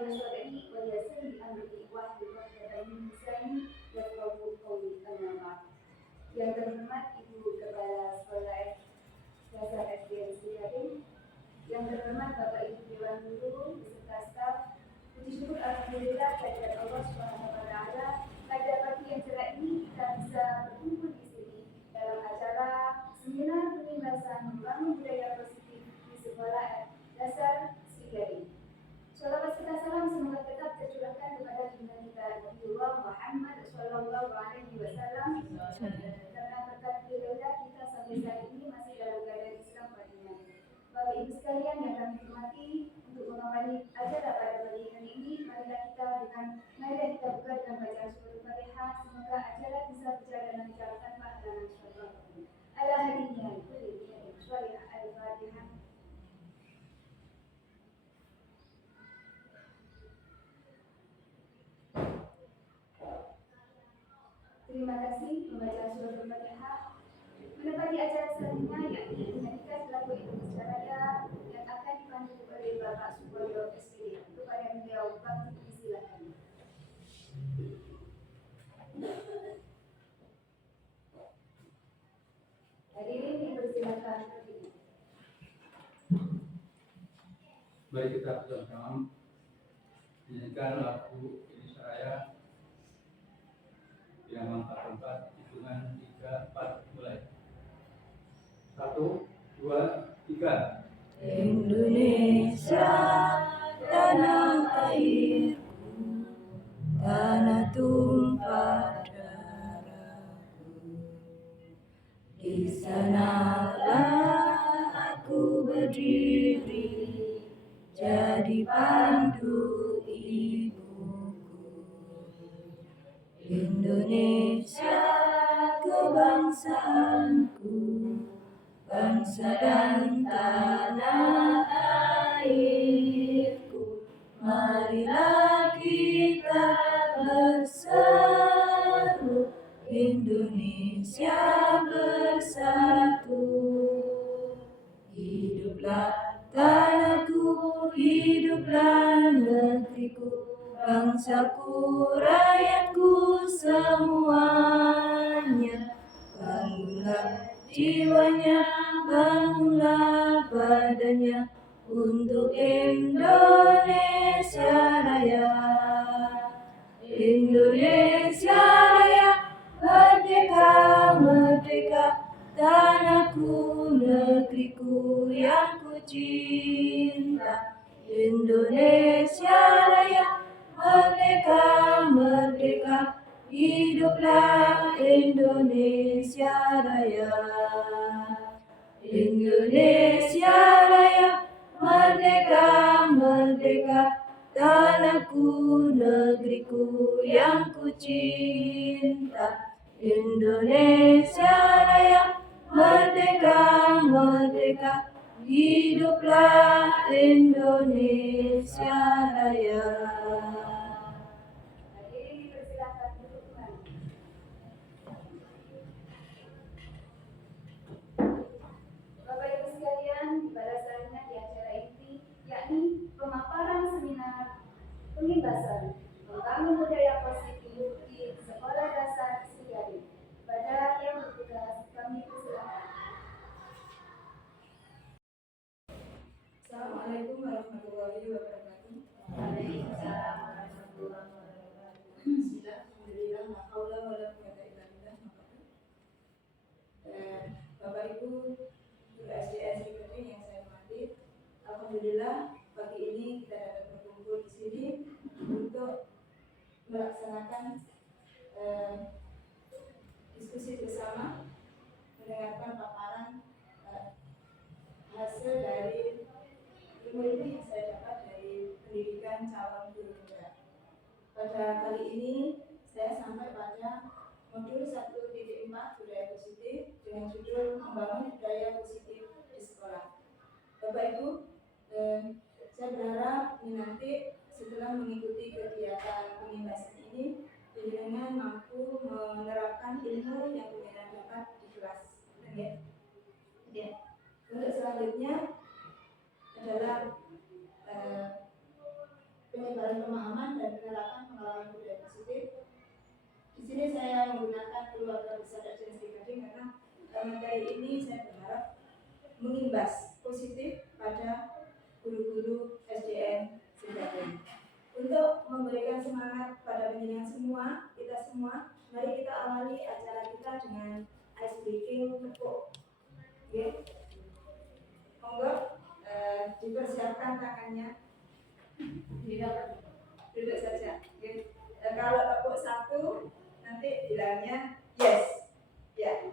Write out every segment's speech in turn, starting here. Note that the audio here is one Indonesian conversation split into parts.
صدري ويسر لي أمري واحلل عقدة من لساني يفقهوا قولي. أما بعد. Yang terhormat Ibu Kepala Sekolah Dasar SD Sriadin, yang terhormat Bapak Ibu Dewan Guru beserta staf, puji syukur alhamdulillah kehadirat Allah Subhanahu wa taala pada pagi yang cerah ini kita bisa berkumpul di sini dalam acara seminar pembahasan membangun budaya positif di sekolah dasar Sriadin. Shalawat serta salam semoga tetap tercurahkan kepada junjungan kita Nabiullah Muhammad Sallallahu Alaihi Wasallam. Karena berkat beliaulah kita sampai saat ini masih dalam keadaan Islam Madinah. Bapak Ibu sekalian yang kami hormati, untuk mengawali acara pada pagi hari ini, marilah kita buka dengan bacaan surat Al-Fatihah. Semoga acara bisa berjalan lancar tanpa halangan syaitan. Ala hadiniya kulli khairin shalihah al-Fatihah. Terima kasih membaca surat Al-Fatihah. Menepati acara selanjutnya yakni menyanyikan lagu Indonesia Raya yang akan dipandu oleh Bapak Supoyo SPD. Kepada beliau kami disilakan. Hadirin dipersilakan berdiri. Mari kita bersama-sama menyanyikan lagu Indonesia Raya yang angka 4, hitungan 3, 4, mulai. 1, 2, 3. Indonesia, tanah airku, tanah tumpah darahku. Di sanalah aku berdiri, jadi pandu ibuku. Indonesia, kebangsaanku, bangsa dan tanah airku. Marilah kita berseru, Indonesia bersatu. Hiduplah tanahku, hiduplah negeriku, bangsaku, rakyatku semuanya. Bangunlah jiwanya, bangunlah badannya untuk Indonesia Raya. Indonesia Raya, merdeka, merdeka, tanahku, negeriku yang ku cinta. Indonesia Raya, merdeka, merdeka, hiduplah Indonesia Raya. Indonesia Raya, merdeka, merdeka, tanahku, negeriku yang ku cinta. Indonesia Raya, merdeka, merdeka, hiduplah Indonesia Raya. Hadirin dipersilakan duduk kembali. Bapak Ibu sekalian, pada selanjutnya di acara inti yakni pemaparan seminar pembebasan membangun budaya positif di sekolah dasar Sriadin. Pada yang bertugas kami persilakan. Assalamualaikum warahmatullahi wabarakatuh. Waalaikumsalam warahmatullahi wabarakatuh. Bismillah, alhamdulillah, la haula wala quwwata illa billah. Bapak Ibu guru SDN Sriadin yang saya hormati, alhamdulillah pagi ini kita dapat berkumpul di sini untuk melaksanakan diskusi bersama, mendengarkan paparan hasil dari ilmu yang saya dapat dari pendidikan calon guru muda. Pada kali ini saya sampai pada modul 1.4 budaya positif dengan judul membangun budaya positif di sekolah. Bapak Ibu, saya berharap nanti setelah mengikuti kegiatan pembahasan ini, dengan mampu menerapkan ilmu yang kita dapat di kelas. Ya. Untuk selanjutnya adalah penyebaran pemahaman dan penerapan pengalaman budaya positif. Di sini saya menggunakan keluarga besar SDN Gading karena materi ini saya berharap mengimbas positif pada guru-guru SDN Gading. Untuk memberikan semangat pada penjenengan semua, kita semua, mari kita awali acara kita dengan ice breaking tepuk. Oke, monggo dipersiapkan tangannya. Duduk saja. Oke. Kalau tepuk 1, nanti bilangnya yes. Ya.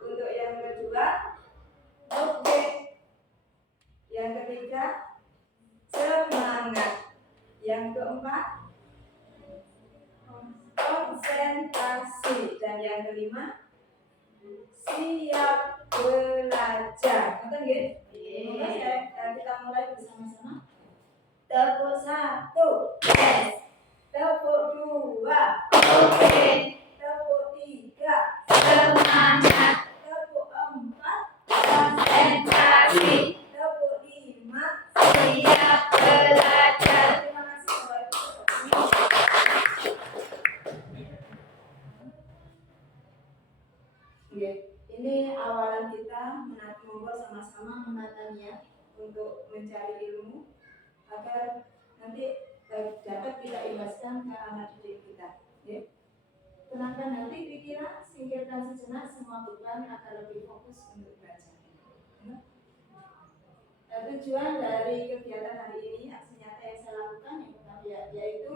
Untuk yang kedua, oke. Yang ketiga, semangat. Yang keempat, konsentrasi. Dan yang kelima, siap belajar. Betul nggih? Kita mulai bersama-sama. Tepuk 1, yes. Tepuk 2, oke. Tepuk 3, semangat. Tepuk 4, konsentrasi. Tepuk 5, siap belajar. Terima kasih Bapak Ibu. Oke, ini awalan kita membuat sama-sama menata niat untuk mencari ilmu agar nanti dapat kita imbaskan ke anak didik kita. Ya. Tenangkan hati, pikiran, singkirkan sejenak semua beban agar lebih fokus untuk belajar. Tujuan dari kegiatan hari ini, aksi nyata yang saya lakukan yang pertama yaitu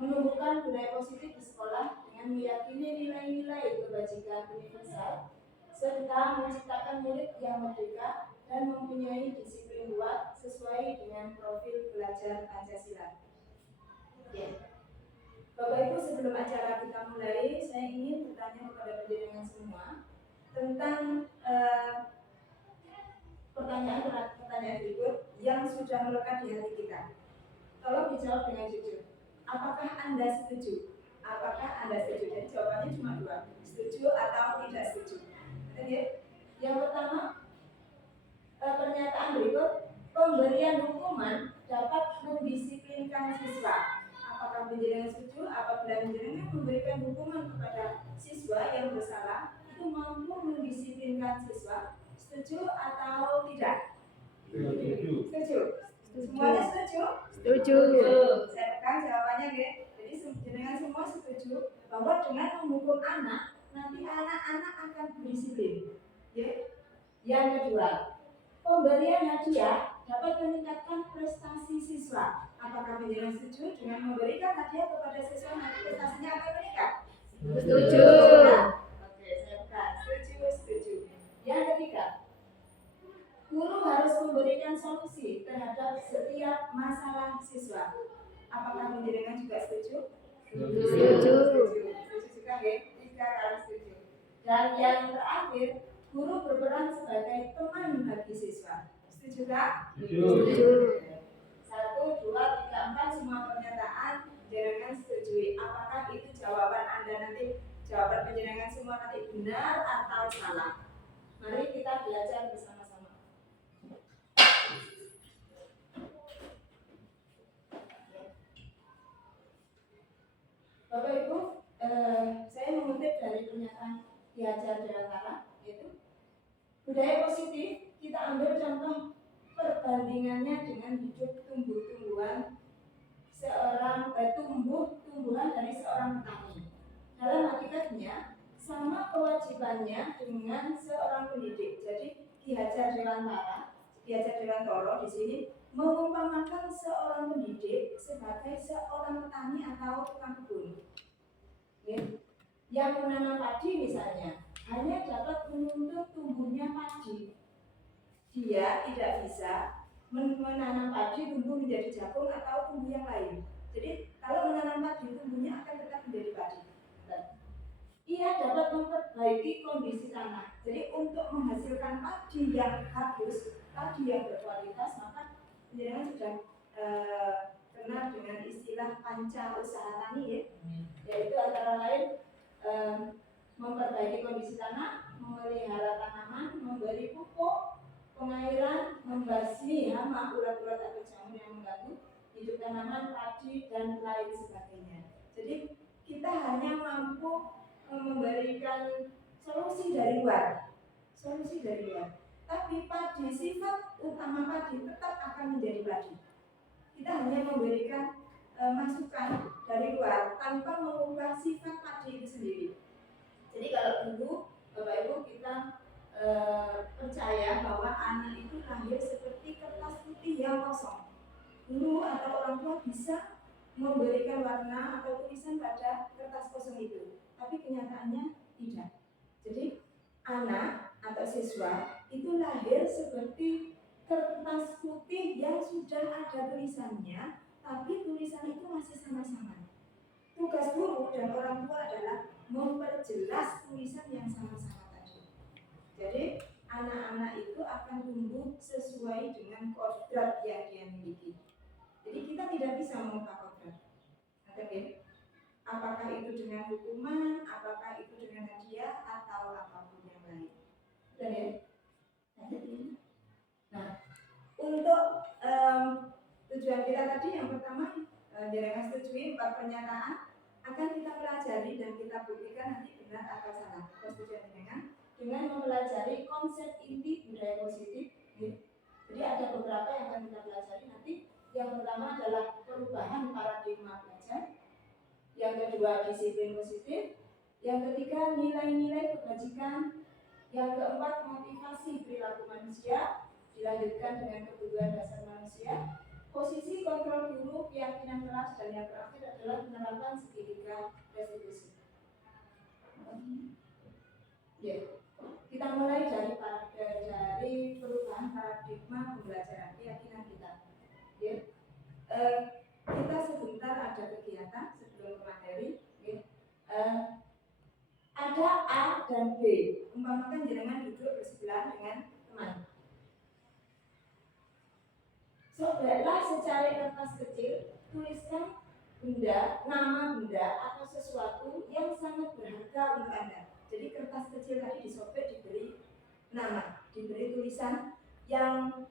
menumbuhkan budaya positif di sekolah dengan meyakini nilai-nilai kebajikan universal serta menciptakan murid yang merdeka dan mempunyai disiplin kuat sesuai dengan profil belajar Pancasila. Ya. Bapak Ibu, sebelum acara kita mulai, saya ingin bertanya kepada penjenengan semua tentang pertanyaan berikut yang sudah melekat di hati kita. Tolong dijawab dengan jujur. Apakah Anda setuju? Apakah Anda setuju? Jadi jawabannya cuma 2, setuju atau tidak setuju. Oke. Yang pertama, pernyataan berikut, pemberian hukuman dapat mendisiplinkan siswa. Apakah penjenengan setuju apabila penjenengan memberikan hukuman kepada siswa yang bersalah itu mampu mendisiplinkan siswa? Setuju atau tidak? Setuju. Setuju. Semuanya setuju? Setuju. Saya tekan jawabannya, ya. Jadi penjenengan semua setuju bahwa dengan menghukum anak nanti anak-anak akan berdisiplin. Ya. Yang kedua, pemberian hadiah dapat meningkatkan prestasi siswa. Apakah penjenengan setuju dengan memberikan hadiah kepada siswa nanti prestasinya akan meningkat? Setuju. Oke, saya tekan. Setuju. Yang ketiga, guru harus memberikan solusi terhadap setiap masalah siswa. Apakah penjenengan juga setuju? Setuju. Setuju juga, ya? 3 kali setuju. Dan yang terakhir, guru berperan sebagai teman bagi siswa. Setuju tak? Setuju. 1, 2, 3, 4 semua pernyataan penjenengan setujui. Apakah itu jawaban Anda nanti, jawaban penjenengan semua nanti benar atau salah? Mari kita belajar bersama-sama. Bapak Ibu, saya mengutip dari pernyataan Ki Hajar Dewantara, yaitu budaya positif kita ambil contoh perbandingannya dengan hidup tumbuhan dari seorang petani. Dalam hakikatnya sama kewajibannya dengan seorang pendidik. Jadi Ki Hajar Dewantara di sini mengumpamakan seorang pendidik sebagai seorang petani atau tukang kebun. Yang menanam padi misalnya hanya dapat menuntut tumbuhnya padi. Dia tidak bisa menanam padi tumbuh menjadi jagung atau tumbuh yang lain. Jadi kalau menanam padi tumbuhnya akan tetap menjadi padi. Ia dapat memperbaiki kondisi tanah. Jadi untuk menghasilkan padi yang bagus, padi yang berkualitas, maka penjenengan sudah kenal dengan istilah panca usaha tani, ya? Yaitu antara lain memperbaiki kondisi tanah, memelihara tanaman, memberi pupuk, pengairan, membasmi hama, ulat-ulat atau jamur yang mengganggu. hidup tanaman, padi, dan lain sebagainya. Jadi kita hanya mampu memberikan solusi dari luar. Tapi padi, sifat utama padi tetap akan menjadi padi. Kita hanya memberikan masukan dari luar tanpa mengubah sifat padi itu sendiri. Jadi kalau dulu Bapak Ibu kita percaya bahwa anak itu lahir seperti kertas putih yang kosong. Guru atau orang tua bisa memberikan warna atau tulisan pada kertas kosong itu, tapi kenyataannya tidak. Jadi anak atau siswa itu lahir seperti kertas putih yang sudah ada tulisannya, tapi tulisan itu masih sama-sama. Tugas guru dan orang tua adalah memperjelas tulisan yang sama-sama tadi. Jadi anak-anak itu akan tumbuh sesuai dengan kodrat yang dia miliki. Jadi kita tidak bisa mengubah kodrat. Oke? Apakah itu dengan hukuman, apakah itu dengan hadiah, atau apapun yang lain. Betul ya? Nah, untuk tujuan kita tadi yang pertama, jenengan setujui 4 pernyataan akan kita pelajari dan kita buktikan nanti benar atau salah. Persetujuan jenengan dengan mempelajari konsep inti budaya positif. Jadi ada beberapa yang akan kita pelajari nanti. Yang pertama adalah perubahan paradigma belajar. Yang kedua disiplin positif. Yang ketiga nilai-nilai kebajikan. Yang keempat motivasi perilaku manusia. Dilanjutkan dengan kebutuhan dasar manusia. Posisi kontrol guru, keyakinan kelas, dan yang terakhir adalah penerapan segitiga restitusi. Kita mulai dari perubahan paradigma pembelajaran keyakinan kita. Kita sebentar ada kegiatan sebelum ke materi. Ada A dan B. Umpamakan jenengan duduk bersebelahan dengan teman. Cobalah secari kertas kecil, tuliskan benda, nama benda atau sesuatu yang sangat berharga untuk Anda. Jadi kertas kecil tadi disobek, diberi nama, diberi tulisan yang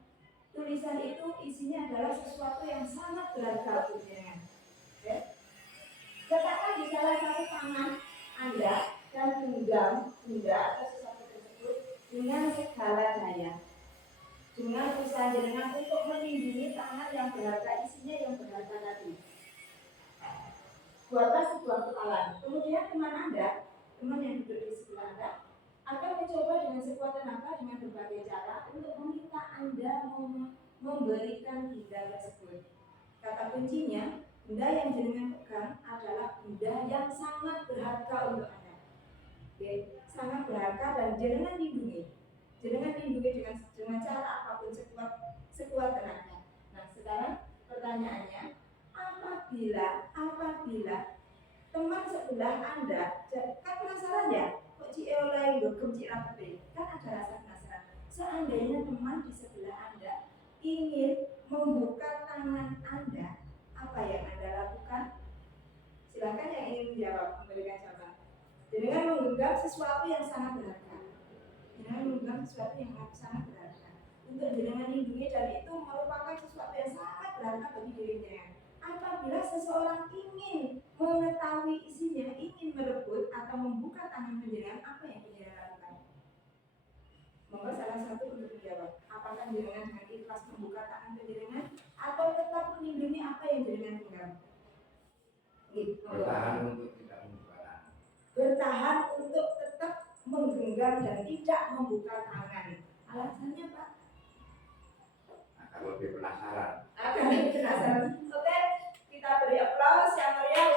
tulisan itu isinya adalah sesuatu yang sangat berharga untuk jenengan. Letakkan di salah satu tangan Anda dan genggam benda atau sesuatu tersebut dengan segala daya. Dengan usaha jenengan untuk melindungi tangan yang berharga, isinya yang berharga tadi. Buatlah sebuah kepalan. Kemudian teman Anda, teman yang duduk di sebelah Anda, akan mencoba dengan sekuat tenaga dengan berbagai cara untuk meminta Anda memberikan benda tersebut. Kata kuncinya, benda yang jenengan pegang adalah benda yang sangat berharga untuk Anda. Sangat berharga dan jenengan lindungi. Jenengan lindungi dengan cara apapun sekuat tenaga. Nah, sekarang pertanyaannya, apabila teman sebelah Anda, kan penasaran ya, kok oleh bergemci rapet, kan ada rasa penasaran. Seandainya teman di sebelah Anda ingin membuka tangan Anda, apa yang Anda lakukan? Silakan yang ingin menjawab, memberikan jawaban. Jenengan menggenggam sesuatu yang sangat berharga. Jenengan menggenggam sesuatu yang sangat berharga. Untuk jenengan lindungi, dan itu merupakan sesuatu yang sangat berharga bagi diri jenengan. Apabila seseorang ingin mengetahui isinya, ingin merebut atau membuka tangan jenengan, apa yang jenengan lakukan? Monggo salah satu untuk menjawab. Apakah jenengan dengan ikhlas membuka tangan jenengan atau tetap melindungi apa yang jenengan genggam? Bertahan untuk tidak membuka tangan. Bertahan untuk tetap menggenggam dan tidak membuka tangan. Alasannya Pak? Akan lebih penasaran. Akan lebih penasaran. Oke, kita beri aplaus yang meriah.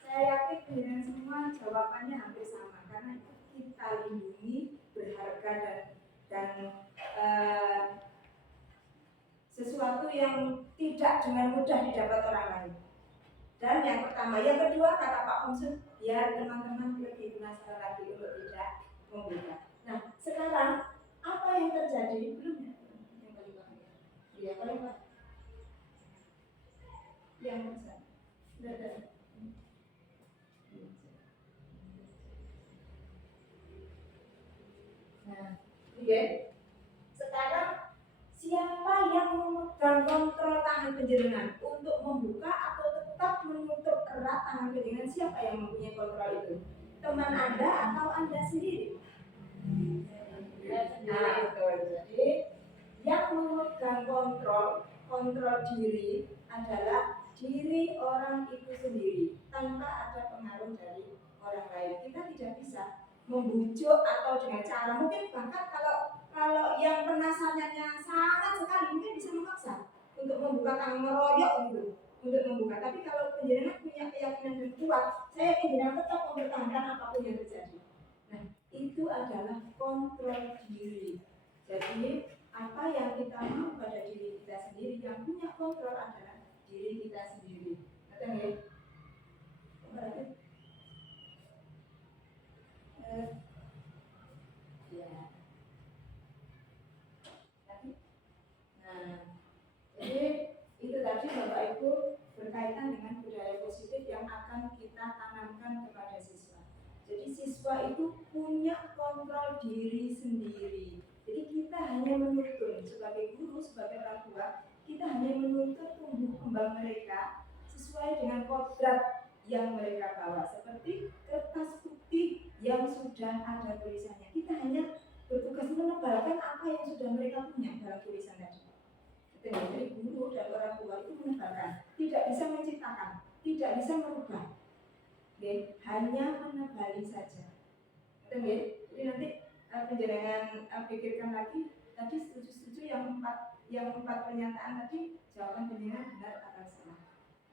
Saya yakin dengan semua jawabannya hampir sama, karena itu kita lindungi, berharga dan sesuatu yang tidak dengan mudah didapat orang lain. Dan yang pertama, yang kedua kata Pak Homsun, biar teman-teman lebih penasaran lagi untuk tidak membuka. Nah, sekarang apa yang terjadi? Belum ya? Yang paling bawah. Iya, paling bawah. Yang besar. Sudah. Nah, oke. Sekarang siapa penjenengan untuk membuka atau tetap menutup erat tangan penjenengan? Siapa yang mempunyai kontrol itu? Teman Anda atau Anda sendiri? Nah, betul. Jadi yang memegang kontrol diri adalah diri orang itu sendiri tanpa ada pengaruh dari orang lain. Kita tidak bisa membujuk atau dengan cara, mungkin bahkan kalau yang penasarannya sangat sekali mungkin bisa memaksa untuk membuka tangan, meroyok gitu untuk membuka. Tapi kalau penjenengan punya keyakinan yang kuat, saya yakin penjenengan tetap mempertahankan apapun yang terjadi. Nah, itu adalah kontrol diri. Jadi apa yang kita mau pada diri kita sendiri, yang punya kontrol adalah diri kita sendiri. Betul ya? Berarti ya. Nah, jadi itu tadi Bapak Ibu berkaitan dengan budaya positif yang akan kita tanamkan kepada siswa. Jadi siswa itu punya kontrol diri sendiri. Jadi kita hanya menuntun sebagai guru, sebagai orang tua, kita hanya menuntut tumbuh kembang mereka sesuai dengan kodrat yang mereka bawa. Seperti kertas putih yang sudah ada tulisannya. Kita hanya bertugas menebalkan apa yang sudah mereka punya dalam tulisan tadi. Jadi guru dan orang tua itu menebalkan, tidak bisa menciptakan, tidak bisa merubah. Hanya menebali saja. Jadi nanti penjenengan pikirkan lagi, tadi setuju yang empat pernyataan tadi, jawaban penjenengan benar atau salah.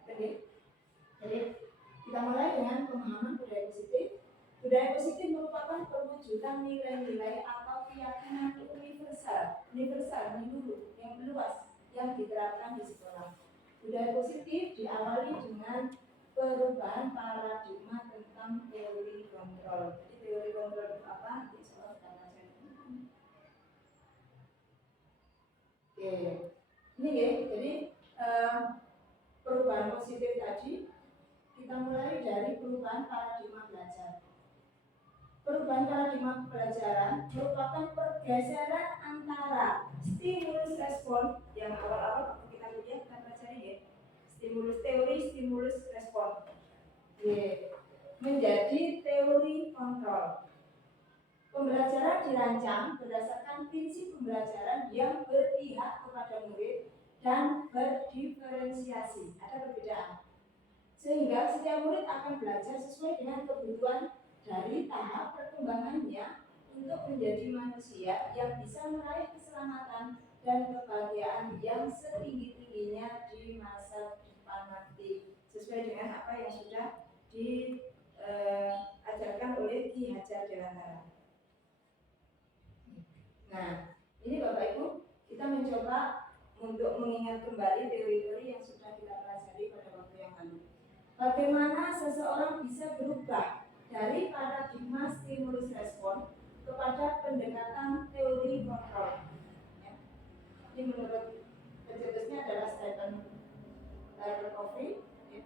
Jadi kita mulai dengan pemahaman budaya positif. Budaya positif merupakan perwujudan nilai-nilai atau keyakinan universal menyeluruh yang luas yang diterapkan di sekolah. Budaya positif diawali dengan perubahan paradigma tentang teori kontrol. Jadi teori kontrol itu apa? Nanti soal kita belajar. Oke, ini ya. Jadi perubahan positif tadi kita mulai dari perubahan paradigma belajar. Perubahan paradigma pembelajaran merupakan pergeseran antara stimulus respon yang awal-awal waktu kita kuliah kita pelajari ya, stimulus teori, stimulus respon, menjadi teori kontrol. Pembelajaran dirancang berdasarkan prinsip pembelajaran yang berpihak kepada murid dan berdiferensiasi. Ada perbedaan. Sehingga setiap murid akan belajar sesuai dengan kebutuhan dari tahap perkembangannya untuk menjadi manusia yang bisa meraih keselamatan dan kebahagiaan yang setinggi-tingginya di masa depan nanti, sesuai dengan apa yang sudah diajarkan oleh Ki Hajar Dewantara. Nah, ini Bapak Ibu, kita mencoba untuk mengingat kembali teori-teori yang sudah kita pelajari pada waktu yang lalu. Bagaimana seseorang bisa berubah dari paradigma stimulus respon kepada pendekatan teori kontrol. Ya. Ini menurut pencetusnya adalah Stephen Covey, ya,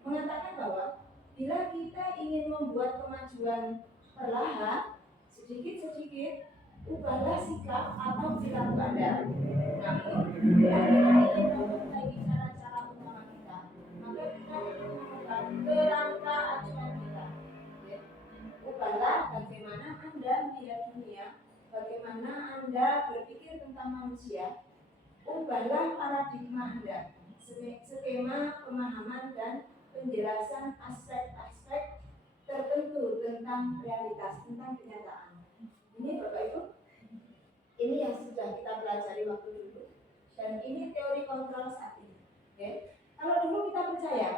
mengatakan bahwa bila kita ingin membuat kemajuan perlahan, sedikit-sedikit, ubahlah sikap atau perilaku Anda. Namun, bila kita ingin memperbaiki cara-cara utama kita, maka kita perlu mengubah kerangka acuan kita. Ubahlah bagaimana Anda melihat dunia, bagaimana Anda berpikir tentang manusia. Ubahlah paradigma Anda, skema pemahaman dan penjelasan aspek-aspek tertentu tentang realitas, tentang kenyataan. Ini Bapak Ibu, ini yang sudah kita pelajari waktu dulu, dan ini teori kontrol saat ini. Okay? Kalau dulu kita percaya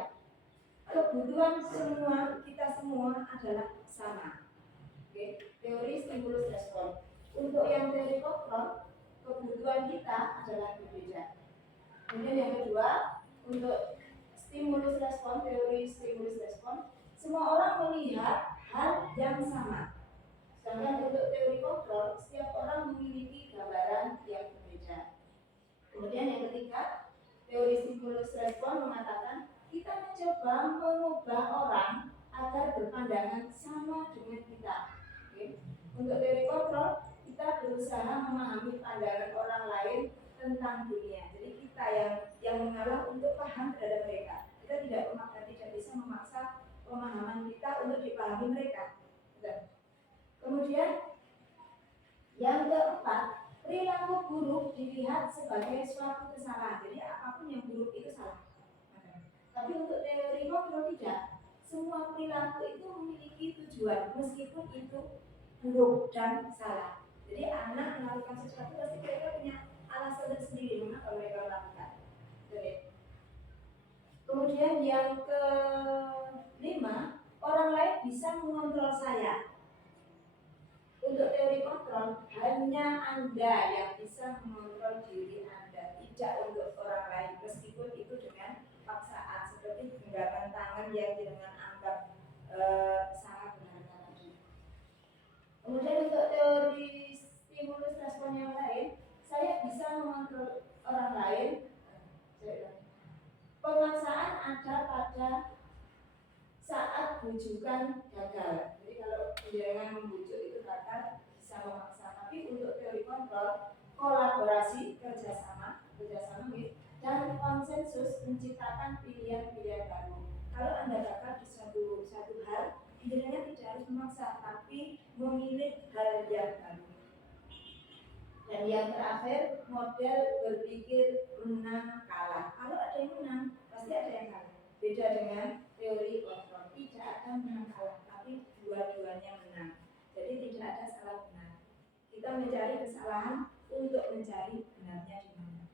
kebutuhan kita semua adalah sama. Okay? Teori stimulus respon. Untuk yang teori kontrol, kebutuhan kita adalah berbeda. Kemudian yang kedua, untuk stimulus respon, teori stimulus respon, semua orang melihat hal yang sama. Sedangkan untuk teori kontrol, setiap orang memiliki gambaran yang berbeda. Kemudian yang ketiga, teori stimulus respon mengatakan kita mencoba mengubah orang agar berpandangan sama dengan kita. Okay. Untuk teori kontrol, kita berusaha memahami pandangan orang lain tentang dunia. Jadi kita yang mengalah untuk paham terhadap mereka. Kita tidak bisa memaksa pemahaman kita untuk dipahami mereka. Kemudian yang keempat, perilaku buruk dilihat sebagai suatu kesalahan. Jadi apapun yang buruk itu salah. Tapi untuk teori kontrol tidak. Semua perilaku itu memiliki tujuan, meskipun itu buruk dan salah. Jadi anak melakukan sesuatu pasti mereka punya alasan tersendiri mengapa mereka melakukan. Jadi, kemudian yang kelima, orang lain bisa mengontrol saya. Untuk teori kontrol, hanya Anda yang bisa mengontrol diri Anda, tidak untuk orang lain, meskipun itu dengan paksaan, seperti genggaman tangan yang dengan anggap sangat berharga tadi. Kemudian untuk teori stimulus respon yang lain, saya bisa mengontrol orang lain. Pemaksaan ada pada saat bujukan gagal. Jadi kalau dengan membujuk itu gagal bisa memaksa. Tapi untuk teori kontrol, kolaborasi, kerjasama dan konsensus menciptakan pilihan-pilihan baru. Kalau Anda gagal di satu hal, sebenarnya tidak harus memaksa, tapi memilih hal yang baru. Dan yang terakhir, model berpikir menang kalah. Kalau ada yang menang, pasti ada yang kalah. Beda dengan teori kontrol, tidak ada menang kalah, tapi dua-duanya menang. Jadi tidak ada salah benar. Kita mencari kesalahan untuk mencari benarnya di mana.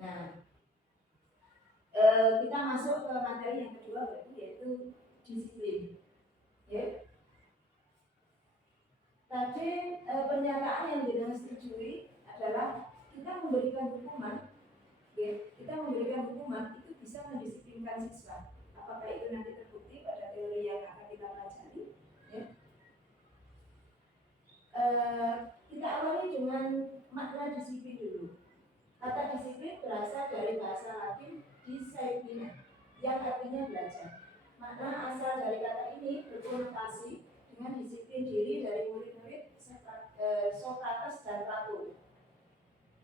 Nah, kita masuk ke materi yang kedua, yaitu disiplin. Ya. Tadi pernyataan yang tidak setujui adalah kita memberikan hukuman. Kita memberikan hukuman itu bisa mendisiplinkan siswa. Apakah itu nanti terbukti pada teori yang akan kita pelajari? Ya. Kita awali dengan makna disiplin dulu. Kata disiplin berasal dari bahasa Latin disciplina, yang artinya belajar. Makna asal dari kata ini berkonotasi dengan disiplin diri dari murid-murid Sokrates dan Plato.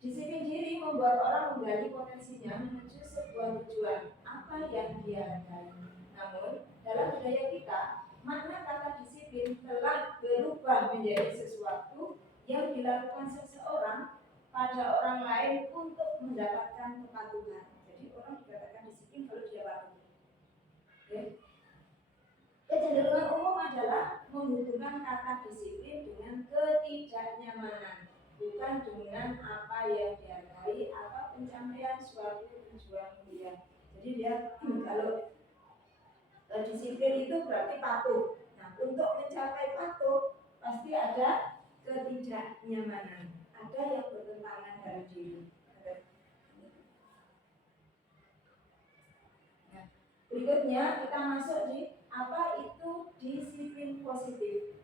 Disiplin diri membuat orang menggali potensinya menuju sebuah tujuan, apa yang dia hargai. Namun, dalam budaya kita, makna kata disiplin telah berubah menjadi sesuatu yang dilakukan seseorang pada orang lain untuk mendapatkan kepatuhan. Jadi orang dikatakan disiplin kalau dia patuh. Okay. Kecenderungan umum adalah menghubungkan kata disiplin dengan ketidaknyamanan, bukan dengan apa yang dihargai atau pencapaian suatu tujuan mulia. Jadi dia kalau disiplin itu berarti patuh. Nah, untuk mencapai patuh pasti ada ketidaknyamanan, ada yang bertentangan dalam diri. Nah, berikutnya kita masuk di apa itu disiplin positif.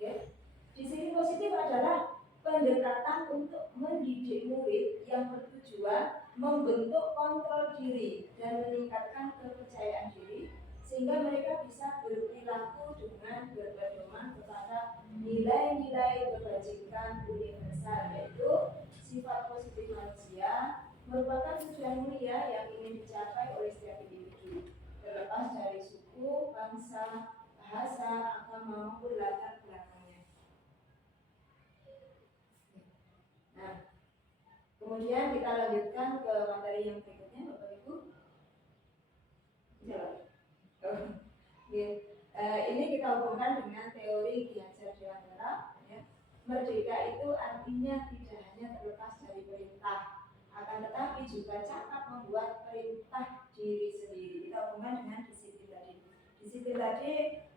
Ya. Disiplin positif adalah pendekatan untuk mendidik murid yang bertujuan membentuk kontrol diri dan meningkatkan kepercayaan diri sehingga mereka bisa berperilaku dengan berpedoman kepada nilai-nilai kebajikan universal, yaitu sifat positif manusia merupakan tujuan mulia yang ingin dicapai oleh setiap individu, terlepas dari suku, bangsa, bahasa, agama maupun latar belakangnya. Nah, kemudian kita lanjutkan ke materi yang berikutnya, Bapak Ibu. Ini kita hubungkan dengan teori Ki Hajar Dewantara. Ya. Merdeka itu artinya tidak hanya terlepas dari perintah, akan tetapi juga cakap membuat perintah diri sendiri. Kita hubungkan dengan disiplin tadi. Disiplin tadi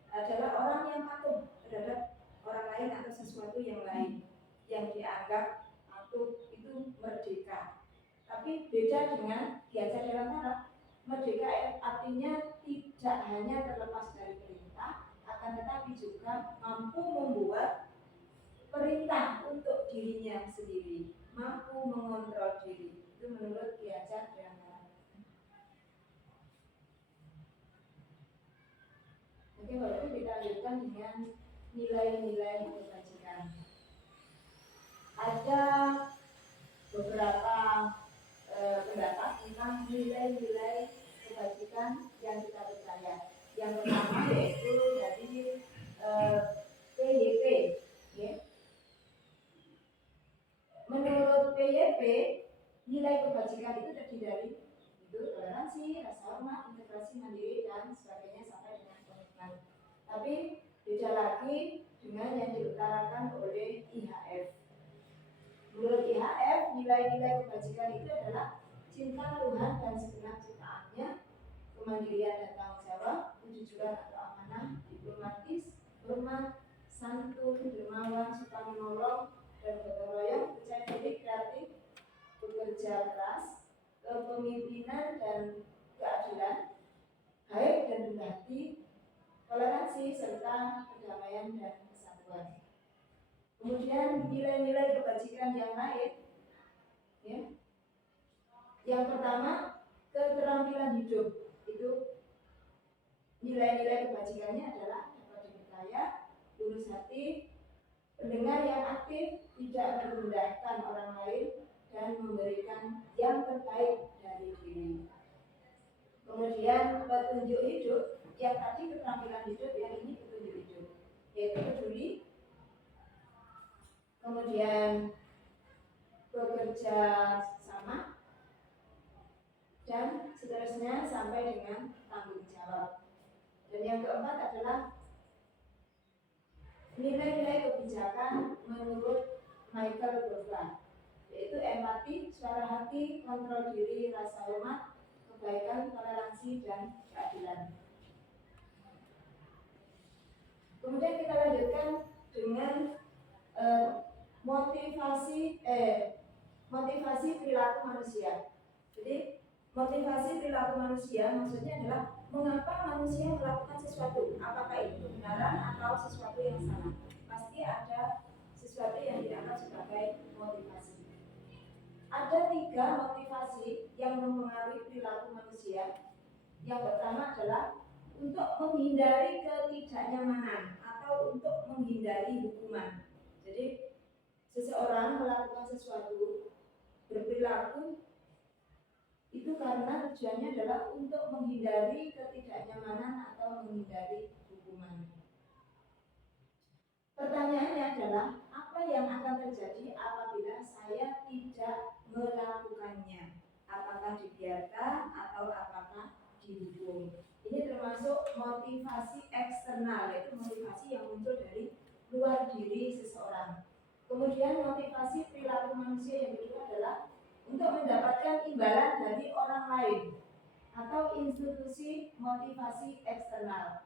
adalah orang yang patuh terhadap orang lain atau sesuatu yang lain yang dianggap patuh itu merdeka. Tapi beda dengan Ki Hajar Dewantara. Merdeka artinya tidak hanya terlepas dari perintah, akan tetapi juga mampu membuat perintah untuk dirinya sendiri, mampu mengontrol diri. Itu menurut Ki Hajar Dewantara. Oke, lalu kita lanjutkan dengan nilai-nilai kebajikan. ada beberapa pendapat tentang nilai-nilai kebajikan yang kita percaya. Yang pertama yaitu dari PYP. Ya. Menurut PYP, nilai kebajikan itu terdiri dari toleransi, rasa hormat, integrasi mandiri, dan sebagainya sampai dengan komitmen. Tapi beda lagi dengan yang diutarakan oleh IHF. Menurut IHF, nilai-nilai kebajikan itu adalah cinta Tuhan dan segenap ciptaannya, kemandirian dan tanggung jawab, kejujuran atau amanah, diplomatis, hormat, santun, dermawan, suka menolong, dan gotong royong, percaya diri, kreatif, bekerja keras, kepemimpinan dan keadilan, baik dan rendah hati, toleransi serta kedamaian dan kesatuan. Kemudian nilai-nilai kebajikan yang lain, ya. Yang pertama, keterampilan hidup. Itu nilai-nilai kebajikannya adalah dapat dipercaya, lurus hati, pendengar yang aktif, tidak merendahkan orang lain, dan memberikan yang terbaik dari diri. Kemudian petunjuk hidup, yang tadi keterampilan hidup, yang ini petunjuk hidup, yaitu peduli. Kemudian bekerja sama, dan seterusnya sampai dengan tanggung jawab. Dan yang keempat adalah nilai-nilai kebijakan menurut Michael Gordon, yaitu empati, suara hati, kontrol diri, rasa hormat, kebaikan, toleransi, dan keadilan. Kemudian kita lanjutkan dengan motivasi perilaku manusia. Jadi motivasi perilaku manusia maksudnya adalah mengapa manusia melakukan sesuatu, apakah itu kebenaran atau sesuatu yang salah. Pasti ada sesuatu yang dianggap sebagai motivasi. Ada 3 motivasi yang mempengaruhi perilaku manusia. Yang pertama adalah untuk menghindari ketidaknyamanan atau untuk menghindari hukuman. Jadi seseorang melakukan sesuatu, berperilaku itu karena tujuannya adalah untuk menghindari ketidaknyamanan atau menghindari hukuman. Pertanyaannya adalah, apa yang akan terjadi apabila saya tidak melakukannya? Apakah dibiarkan atau apakah dihukum? Ini termasuk motivasi eksternal, yaitu motivasi yang muncul dari luar diri seseorang. Kemudian motivasi perilaku manusia yang kedua adalah untuk mendapatkan imbalan dari orang lain atau institusi motivasi eksternal.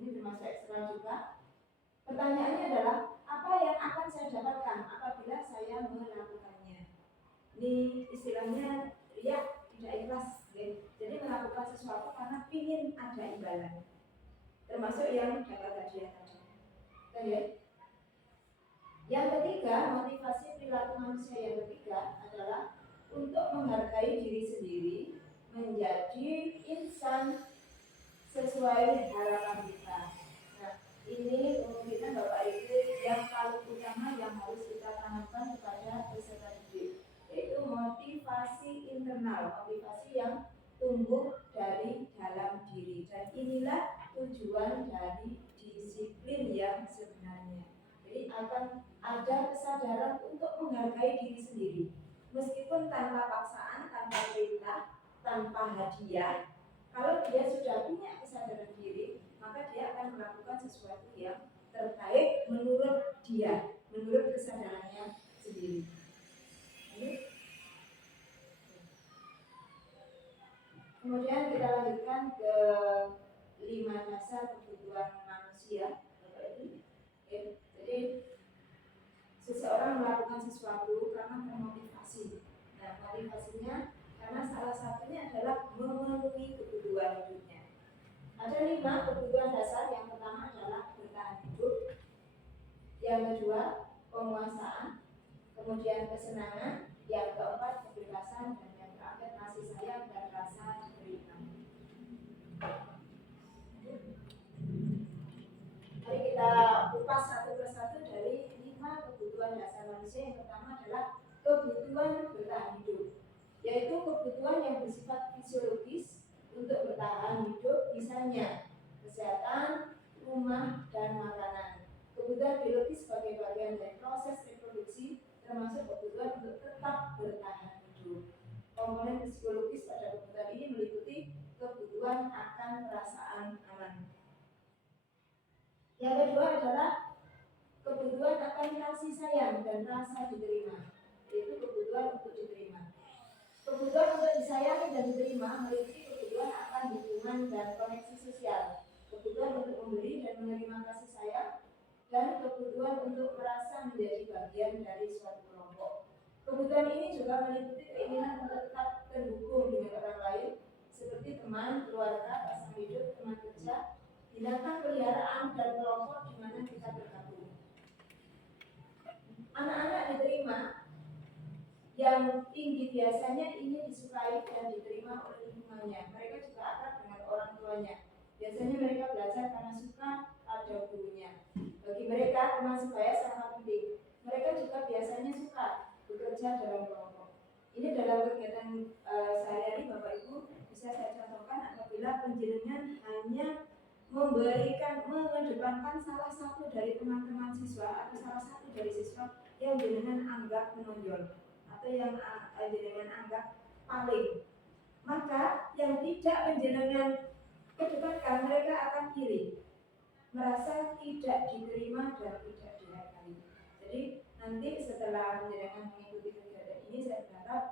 Ini termasuk eksternal juga. Pertanyaannya adalah, apa yang akan saya dapatkan apabila saya melakukannya? Ini istilahnya riya, tidak ikhlas. Jadi melakukan sesuatu karena ingin ada imbalan. Termasuk yang dapat hadiah tadi. Yang ketiga, motivasi perilaku manusia yang ketiga adalah untuk menghargai diri sendiri, menjadi insan sesuai harapan kita. Nah, ini kemungkinan Bapak Ibu yang paling utama yang harus kita tanamkan kepada peserta didik, yaitu motivasi internal, motivasi yang tumbuh dari dalam diri. Dan inilah tujuan dari disiplin yang sebenarnya. Jadi akan ada kesadaran untuk menghargai diri sendiri, meskipun tanpa paksaan, tanpa perintah, tanpa hadiah. Kalau dia sudah punya kesadaran diri, maka dia akan melakukan sesuatu yang terbaik menurut dia, menurut kesadarannya sendiri. Kemudian kita lanjutkan ke 5 dasar kebutuhan manusia. Jadi seseorang melakukan sesuatu karena termotivasi. Nah, motivasinya karena salah satunya adalah memenuhi kebutuhan hidupnya. Ada 5 kebutuhan dasar. Yang pertama adalah bertahan hidup. Yang kedua, penguasaan. Kemudian kesenangan. Yang keempat, kebebasan. Dan yang terakhir, kasih sayang dan rasa diberikan. Mari kita kupas satu persatu dari 5 kebutuhan dasar manusia. Yang pertama bersifat fisiologis untuk bertahan hidup, misalnya kesehatan, rumah, dan makanan. Kebutuhan biologis sebagai bagian dari proses reproduksi, termasuk kebutuhan untuk tetap bertahan hidup. Komponen psikologis pada kebutuhan ini meliputi kebutuhan akan perasaan aman. Yang kedua adalah kebutuhan akan kasih sayang dan rasa diterima, yaitu kebutuhan untuk diterima. Kebutuhan untuk disayangi dan diterima meliputi kebutuhan akan dukungan dan koneksi sosial, kebutuhan untuk memberi dan menerima kasih sayang, dan kebutuhan untuk merasa menjadi bagian dari suatu kelompok. Kebutuhan ini juga meliputi keinginan untuk tetap terhubung dengan orang lain, seperti teman, keluarga, pasangan hidup, teman kerja, binatang peliharaan, dan kelompok di mana kita bergabung. Anak-anak diterima yang tinggi biasanya ingin disukai dan diterima oleh lingkungannya. Mereka juga akrab dengan orang tuanya. Biasanya mereka belajar karena suka pada gurunya. Bagi mereka, teman sebaya sangat penting. Mereka juga biasanya suka bekerja dalam kelompok. Ini dalam kegiatan sehari-hari Bapak Ibu bisa saya contohkan apabila penjenengan hanya mengedepankan salah satu dari teman-teman siswa atau salah satu dari siswa yang jenengan anggap menonjol atau yang jenengan anggap paling, maka yang tidak menjenengan kedepankan mereka akan iri, merasa tidak diterima dan tidak dihargai. Jadi nanti setelah penjenengan mengikuti kegiatan ini, saya berharap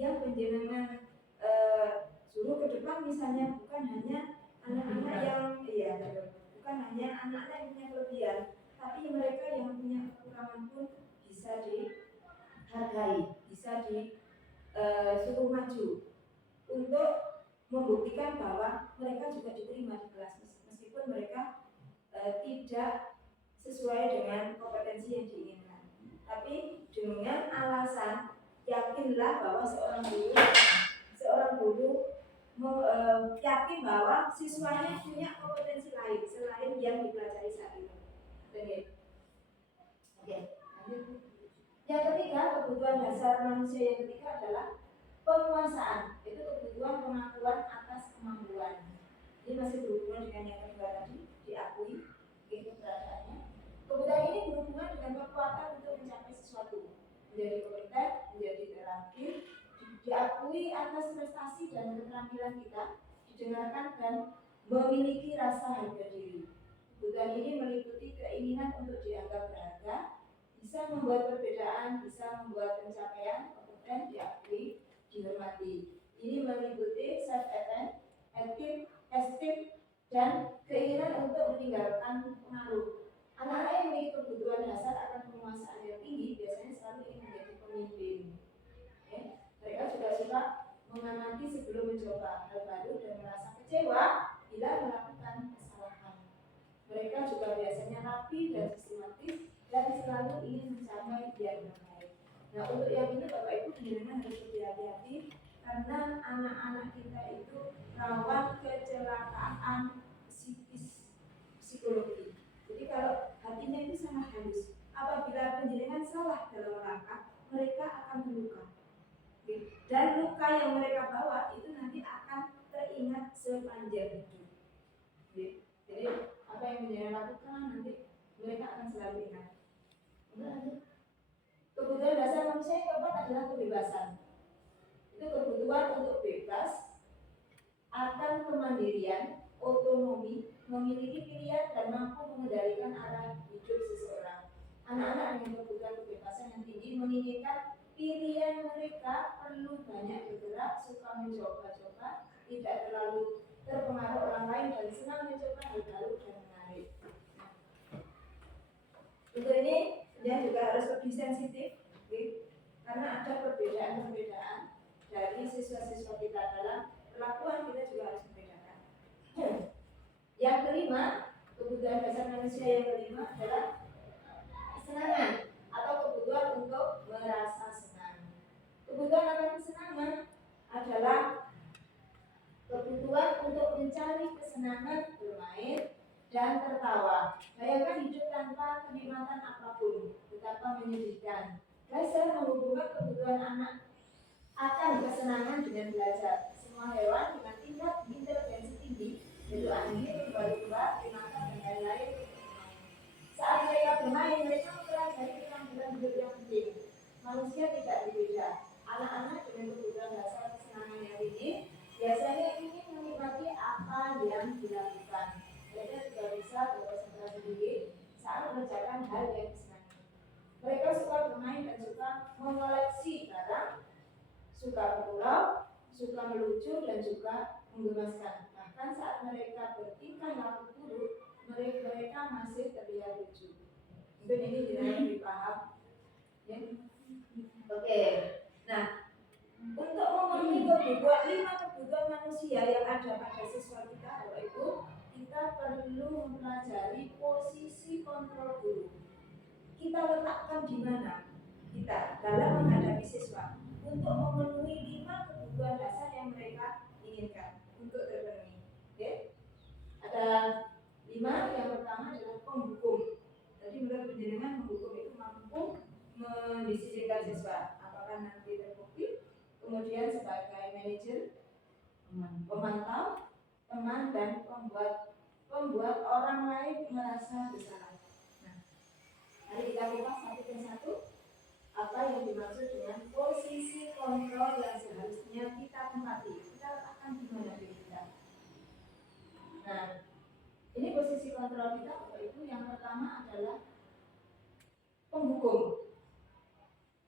yang penjenengan suruh ke depan misalnya bukan hanya anak-anak yang bukan hanya anak-anak yang punya kelebihan, tapi mereka yang punya kekurangan pun bisa dihargai, bisa disuruh maju untuk membuktikan bahwa mereka juga diterima di kelas meskipun mereka tidak sesuai dengan kompetensi yang diinginkan. Tapi dengan alasan yakinlah bahwa seorang guru yakin bahwa siswanya punya kompetensi lain selain yang dipelajari saat ini. Oke. Yang ketiga, kebutuhan dasar manusia yang ketiga adalah penguasaan. Itu kebutuhan pengakuan atas kemampuan. Ini masih berhubungan dengan yang kedua tadi, diakui keberadaannya. Kebutuhan ini berhubungan dengan kekuatan untuk mencapai sesuatu, menjadi kompeten, menjadi terampil, diakui atas prestasi dan keterampilan kita, didengarkan dan memiliki rasa harga diri. Kebutuhan ini meliputi keinginan untuk dianggap berharga, bisa membuat perbedaan, bisa membuat pencapaian, kompeten, diakui, dihormati. Ini meliputi self-esteem, dan keinginan untuk meninggalkan pengaruh. Anak-anak yang memiliki kebutuhan dasar akan penguasaan yang tinggi biasanya selalu ingin menjadi pemimpin. Mereka juga suka mengamati sebelum mencoba hal baru dan merasa kecewa bila melakukan kesalahan. Mereka juga biasanya rapi dan sistematis dan selalu ingin mencapai yang terbaik. Nah, untuk yang ini Bapak Ibu benar-benar harus berhati-hati karena anak-anak kita itu rawan kecelakaan psikologi. Jadi kalau hatinya itu sangat halus, apabila penjenengan salah dalam langkah, mereka akan terluka. Dan luka yang mereka bawa itu nanti akan teringat sepanjang hidup. Jadi apa yang menjadi lakukan nanti mereka akan selalu ingat. Kebutuhan dasar manusia yang keempat adalah kebebasan. Itu kebutuhan untuk bebas, akan kemandirian, otonomi, memiliki pilihan dan mampu mengendalikan arah hidup seseorang. Anak-anak dengan kebutuhan kebebasan yang tinggi menginginkan pilihan mereka perlu banyak bergerak, suka mencoba-coba, tidak terlalu terpengaruh orang lain dan senang mencoba hal baru dan menarik. Untuk ini dia juga harus lebih sensitif, karena ada perbedaan-perbedaan dari siswa-siswa kita dalam perlakuan, kita juga harus membedakan. Yang kelima, kebutuhan dasar manusia yang kelima adalah kesenangan atau kebutuhan untuk merasa senang. Kebutuhan akan kesenangan adalah kebutuhan untuk mencari kesenangan bermain dan tertawa. Bayangkan hidup tanpa kenikmatan apapun, betapa menyedihkan. Saya menghubungkan kebutuhan anak akan kesenangan dengan belajar. melucu dan juga menggemaskan. Bahkan saat mereka bertingkah laku buruk, mereka masih terlihat lucu. Mungkin ini tidak lebih paham. Ya. Oke. Nah, untuk memenuhi lima kebutuhan manusia yang ada pada siswa kita, Bapak Ibu, kita perlu mempelajari posisi kontrol guru. Kita letakkan di mana kita dalam menghadapi siswa untuk memenuhi 5 kebutuhan dasar yang mereka inginkan untuk terpenuhi. Oke? Ada 5. Yang pertama adalah penghukum. Jadi menurut penjenengan penghukum itu mampu mendisiplinkan siswa. Apakah nanti terbukti? Kemudian sebagai manajer, pemantau, teman, dan pembuat orang lain merasa bersalah. Nah, mari kita kupas satu persatu apa yang dimaksud dengan posisi kontrol yang seharusnya kita tempati. Kita letakkan di mana diri kita. Nah, ini posisi kontrol kita, Bapak Ibu. Yang pertama adalah penghukum.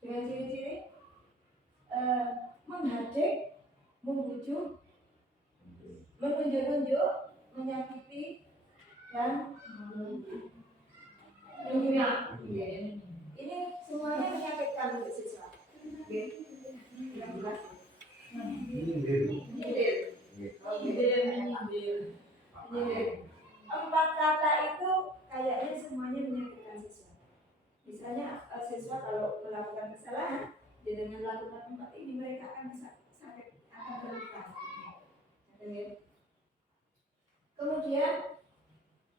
Dengan ciri-ciri menghadik, membujuk, menunjuk-nunjuk, menyakiti, dan menghina. Ini semuanya menyakitkan untuk siswa. Yang jelas. Menyindir. 4 kata itu kayaknya semuanya menyakitkan siswa. Misalnya siswa kalau melakukan kesalahan, dengan melakukan 4 ini mereka akan bisa sakit, akan terluka. Kemudian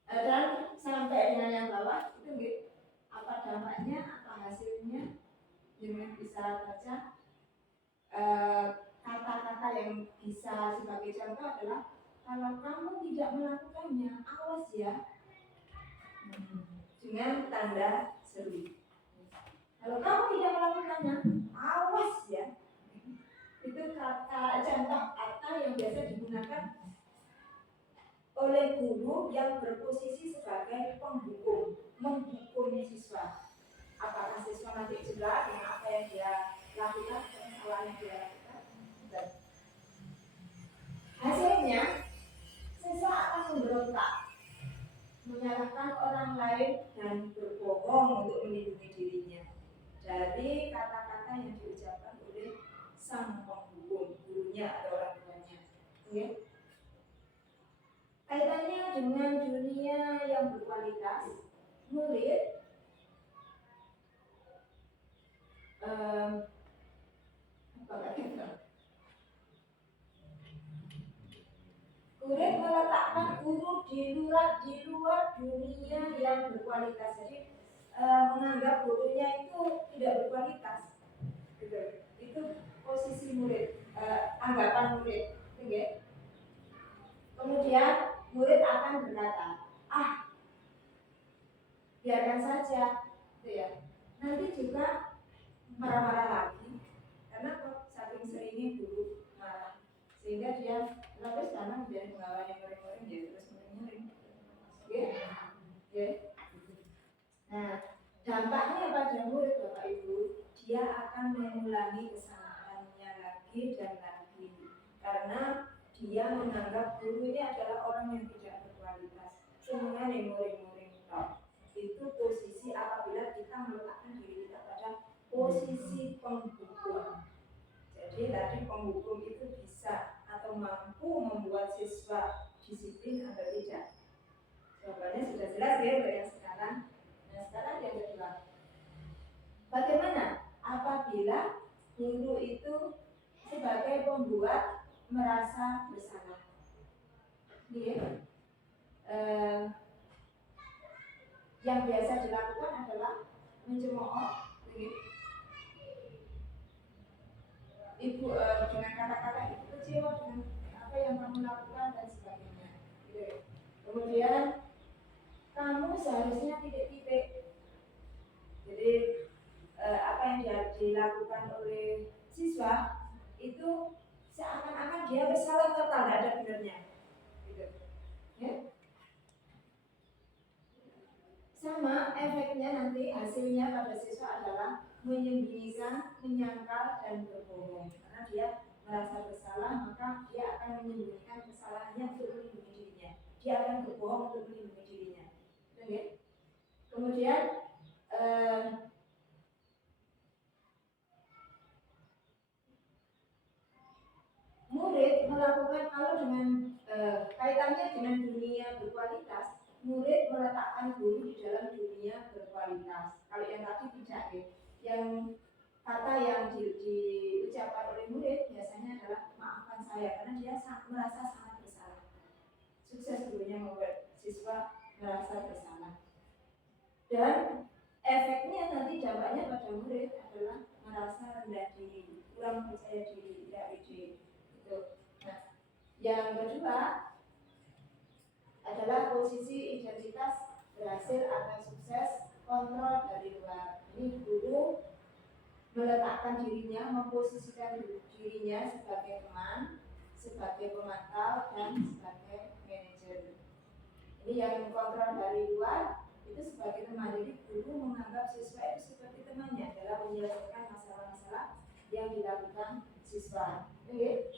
dan sampai dengan yang bawah itu apa dampaknya, apa hasilnya, dengan bisa baca kata-kata yang bisa sebagai contoh adalah kalau kamu tidak melakukannya, awas ya, dengan tanda seru. Kalau kamu tidak melakukannya, awas ya. Itu contoh kata yang biasa digunakan oleh guru yang berposisi sebagai penghukum, menghukum siswa. Apakah siswa nanti jelas dengan apa yang dia lakukan, kesalahan yang dia lakukan? Dan hasilnya, siswa akan memberontak, menyalahkan orang lain dan berbohong untuk melindungi dirinya dari kata-kata yang diucapkan oleh sang penghukum, gurunya atau orang tuanya. Okay? Kaitannya dengan dunia yang berkualitas, murid murid meletakkan guru di luar dunia yang berkualitas. Jadi menganggap gurunya itu tidak berkualitas. Gitu. Itu posisi murid, anggapan murid. Okay? Kemudian murid akan berkata, biarkan saja, gitu ya. Nanti juga marah-marah lagi, karena kok saking seringnya guru marah, sehingga dia terus karena menjadi penggawa yang goreng-goreng, dia terus ngering-ngering. Nah, dampaknya pada murid Bapak Ibu, dia akan mengulangi kesalahannya lagi dan lagi, karena dia menganggap guru ini adalah orang yang tidak berkualitas, semuanya ngering-ngering. Itu posisi apabila kita meletakkan diri kita pada posisi penghukum. Jadi tadi penghukum itu bisa atau mampu membuat siswa disiplin atau tidak. Jawabannya sudah jelas ya untuk yang sekarang. Nah sekarang yang kedua, bagaimana apabila guru itu sebagai pembuat merasa bersalah? Yang biasa dilakukan adalah mencemooh ibu dengan kata-kata ibu kecewa dengan apa yang kamu lakukan dan sebagainya. Kemudian kamu seharusnya titik-titik. Jadi apa yang dilakukan oleh siswa itu seakan-akan dia bersalah total, tidak ada benarnya. Gitu. Ya? Sama efeknya nanti hasilnya pada siswa adalah menyembunyikan, menyangkal, dan berbohong. Karena dia merasa bersalah, maka maka dia akan menyembunyikan kesalahannya untuk melindungi dirinya. Dia akan berbohong untuk melindungi dirinya. Oke. Kemudian murid melakukan kalau dengan kaitannya dengan dunia berkualitas, murid meletakkan guru di dalam dunia berkualitas. Kalau yang tadi tidak, yang kata yang diucapkan oleh murid biasanya adalah maafkan saya, karena dia merasa sangat bersalah. Sukses gurunya membuat siswa merasa bersalah. Dan efeknya nanti dampaknya pada murid adalah merasa rendah diri, kurang percaya diri, tidak pede. Nah, yang kedua adalah posisi identitas berhasil atau sukses kontrol dari luar. Ini guru meletakkan dirinya, memposisikan dirinya sebagai teman, sebagai pemantau, dan sebagai manajer. Ini yang kontrol dari luar itu sebagai teman. Jadi guru menganggap siswa itu seperti temannya dalam menyelesaikan masalah-masalah yang dilakukan siswa. Oke?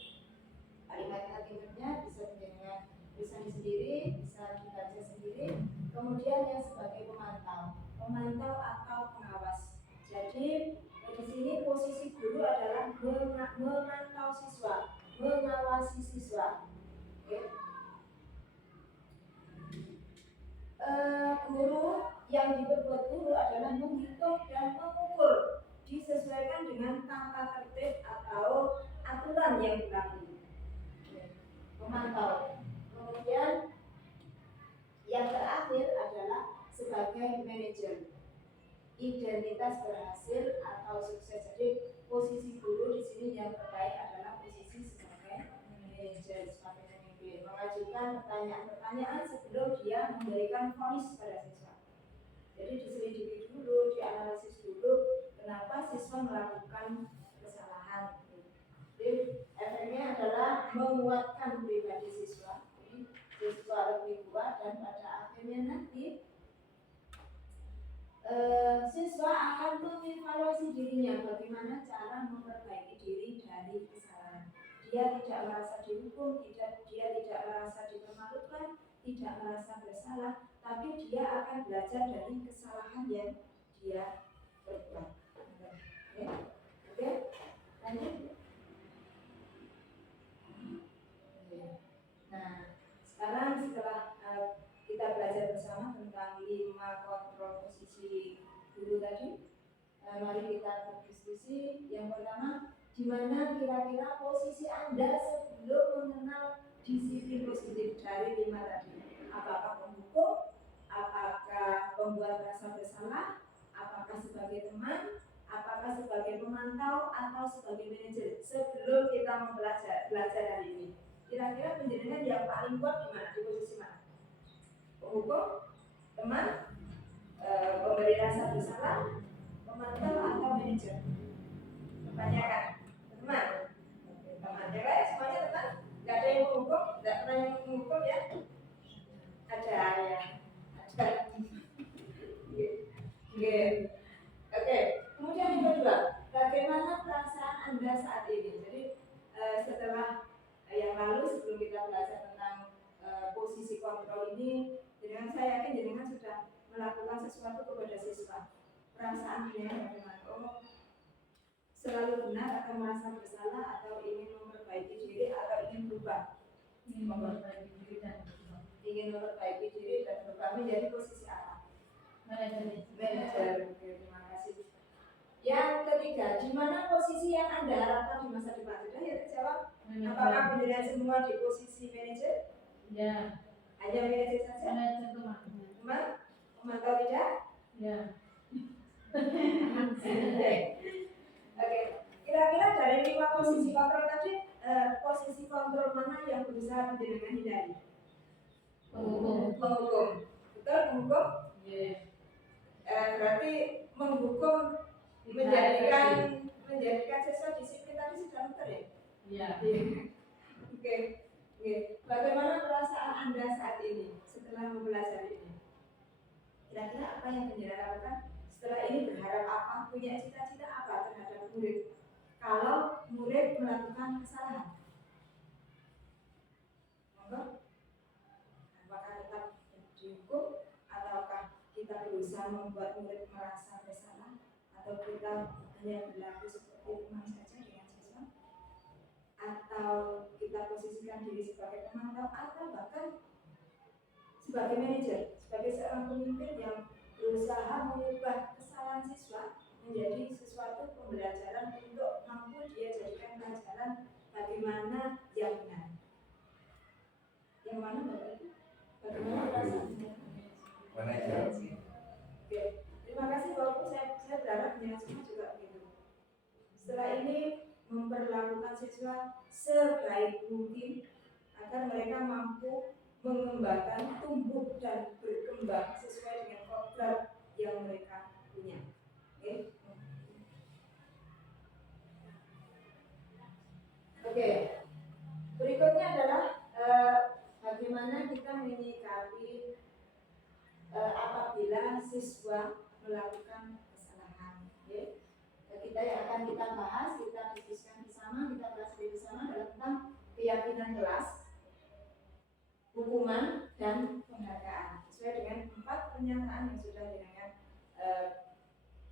Kalimat-kalimatnya bisa dengan tulisan sendiri, bisa dibaca sendiri. Kemudian yang sebagai pemantau atau pengawas. Jadi di sini posisi guru adalah memantau siswa, mengawasi siswa. Oke. Guru yang diperbuat guru adalah menghitung dan mengukur, disesuaikan dengan tata tertib atau aturan yang berlaku. Memantau. Kemudian yang terakhir adalah sebagai manajer. Identitas berhasil atau sukses. Jadi posisi guru di sini yang terbaik adalah posisi sebagai manajer, sebagai pemimpin, mengajukan pertanyaan-pertanyaan sebelum dia memberikan vonis pada siswa. Jadi diselidiki dulu, dianalisis dulu kenapa siswa melakukan kesalahan. Jadi efeknya adalah menguatkan pribadi siswa. Jadi, siswa lebih kuat dan pada akhirnya nanti siswa akan mengevaluasi dirinya bagaimana cara memperbaiki diri dari kesalahan. Dia tidak merasa dihukum, dia tidak merasa dipermalukan, tidak merasa bersalah, tapi dia akan belajar dari kesalahan yang dia perbuat. Oke? Lanjut. Nah, sekarang setelah kita belajar bersama tentang 5 kontrol posisi guru tadi, mari kita berdiskusi. Yang pertama, di mana kira-kira posisi Anda sebelum mengenal disiplin positif dari 5 tadi? Apakah penghukum? Apakah pembuat rasa bersalah? Apakah sebagai teman? Apakah sebagai pemantau atau sebagai manajer? Sebelum kita belajar hari ini, kira-kira penjelasan yang paling kuat di mana? Di posisi mana? Penghukum, teman, pemberi rasa bersalah, pemantau atau manajer? Kebanyakan teman. Teman, ya kan? Semuanya teman. Gak ada yang menghukum, gak pernah yang menghukum ya? Ada ya. Ada. Oke. Kemudian yang kedua, bagaimana perasaan Anda saat ini? Jadi setelah yang lalu sebelum kita belajar tentang posisi kontrol ini, dengan saya yakin jenengan sudah melakukan sesuatu kepada siswa. Perasaan jenengan bagaimana? Oh, selalu benar atau merasa bersalah atau ingin memperbaiki diri atau ingin berubah? Ingin memperbaiki diri dan berubah. Ingin memperbaiki diri dan berubah menjadi posisi apa? Manajer. Oke, terima kasih. Yang ketiga, di mana posisi yang Anda harapkan di masa depan? Sudah ya terjawab? Apakah penjelasan semua di posisi manajer? Ya. Hanya manajer saja? Manajer teman. Memantau tidak? Ya. Oke. Kira-kira dari 5 posisi kontrol tadi, posisi kontrol mana yang berusaha menjadikan hindari? Menghukum. Betul, menghukum? Iya. Berarti menghukum menjadikan siswa disiplin tadi sudah betul ya? Iya. Oke. Bagaimana perasaan Anda saat ini setelah mempelajari ini? Kira-kira apa yang penjara lakukan setelah ini? Berharap apa? Punya cita-cita apa terhadap murid? Kalau murid melakukan kesalahan, berusaha membuat murid merasa bersalah, atau kita hanya berlaku seperti teman saja dengan siswa, atau kita posisikan diri sebagai pemantau, atau bahkan sebagai manajer, sebagai seorang pemimpin yang berusaha mengubah kesalahan siswa menjadi sesuatu pembelajaran untuk mampu dia jadikan pelajaran bagaimana yang benar. Yang mana Bapak Ibu? Bagaimana perasaannya? Manajer. Oke, terima kasih Bapak Ibu. Saya berharap dengan semua juga begitu. Setelah ini memperlakukan siswa sebaik mungkin agar mereka mampu mengembangkan, tumbuh dan berkembang sesuai dengan program yang mereka punya. Oke. Berikutnya adalah bagaimana kita menyikapi apabila siswa melakukan kesalahan. Kita yang akan kita bahas, kita diskusikan bersama, kita bahas bersama adalah tentang keyakinan kelas, hukuman, dan penghargaan. Sesuai dengan 4 pernyataan yang sudah dengan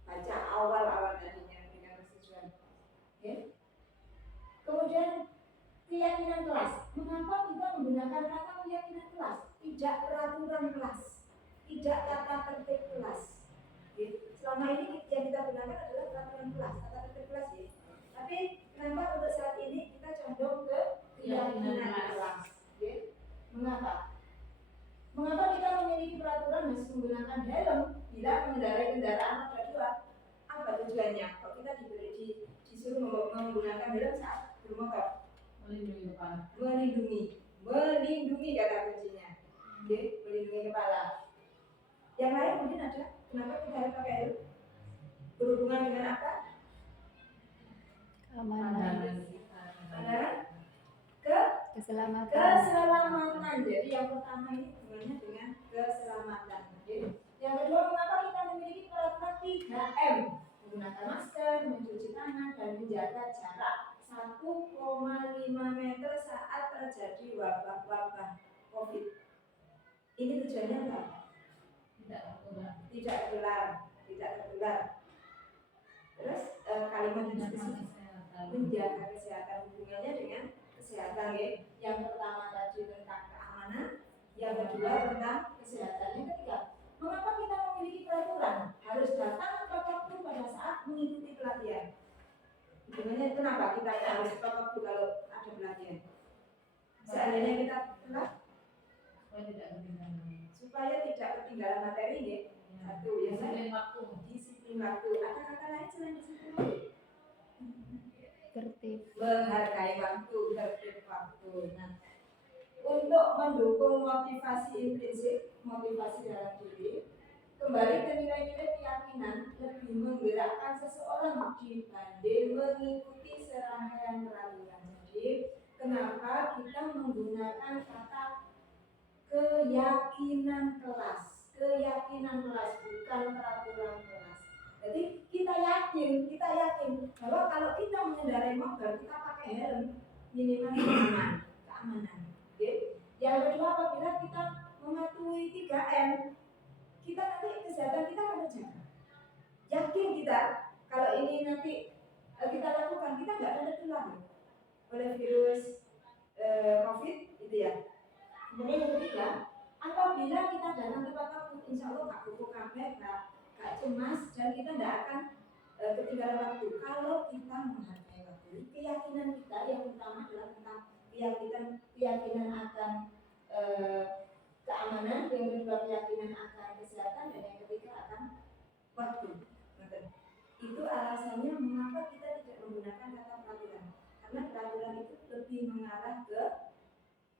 baca awal-awal tadinya dengan persetujuan. Kemudian keyakinan kelas. Mengapa kita menggunakan kata keyakinan kelas? Tidak peraturan kelas, tidak tata tertib kelas. Selama ini yang kita gunakan adalah peraturan kelas, tata tertib kelas ya. Tapi kenapa untuk saat ini kita condong ke keyakinan kelas? Mengapa? Mengapa kita memiliki peraturan harus menggunakan helm bila mengendarai kendaraan roda 2? Apa tujuannya? Kalau kita disuruh menggunakan helm saat bermotor? Melindungi kata kuncinya. Melindungi kepala. Yang lain mungkin ada. Kenapa kita harus pakai helm? Berhubungan dengan apa? Keamanan. Keselamatan. Jadi yang pertama ini hubungannya dengan keselamatan. Yang kedua, mengapa kita memiliki peraturan 3M? Menggunakan masker, mencuci tangan, dan menjaga jarak 1,5 meter saat terjadi wabah COVID. Ini tujuannya apa? Tidak tertular. Terus kalimat diskusi menjaga kesehatan, hubungannya dengan kesehatan ya. Yang pertama tadi tentang keamanan, yang kedua tentang kesehatan, yang ketiga mengapa kita memiliki peraturan harus datang tepat waktu pada saat mengikuti pelatihan. Hubungannya kenapa kita harus tepat waktu kalau ada pelatihan? Seandainya kita telat supaya tidak ketinggalan materi ya. Satu yang disiplin waktu. Ada kata lain selain disiplin waktu? Tertib. Menghargai waktu, tertib waktu. Nah, untuk mendukung motivasi implisit, motivasi dalam diri, kembali ke nilai-nilai keyakinan lebih menggerakkan seseorang dibanding mengikuti serangkaian peraturan. Jadi, kenapa kita menggunakan kata keyakinan kelas? Keyakinan kelas bukan peraturan kelas. Jadi kita yakin bahwa kalau kita mengendarai motor kita pakai helm minimal keamanan. Yang kedua, apabila kita mematuhi 3M, kita nanti kesehatan kita akan terjaga. Yakin kita kalau ini nanti kita lakukan, kita nggak akan tertular oleh virus COVID, gitu ya. Kemudian yang ketiga, apabila kita datang tepat waktu, insya Allah nggak buku kabar, nggak cemas, dan kita nggak akan ketinggalan waktu kalau kita menghargai waktu. Keyakinan kita yang utama adalah tentang keyakinan akan keamanan, yang kedua keyakinan akan kesehatan, dan yang ketiga akan waktu. Itu alasannya mengapa kita tidak menggunakan kata peraturan, karena peraturan itu lebih mengarah ke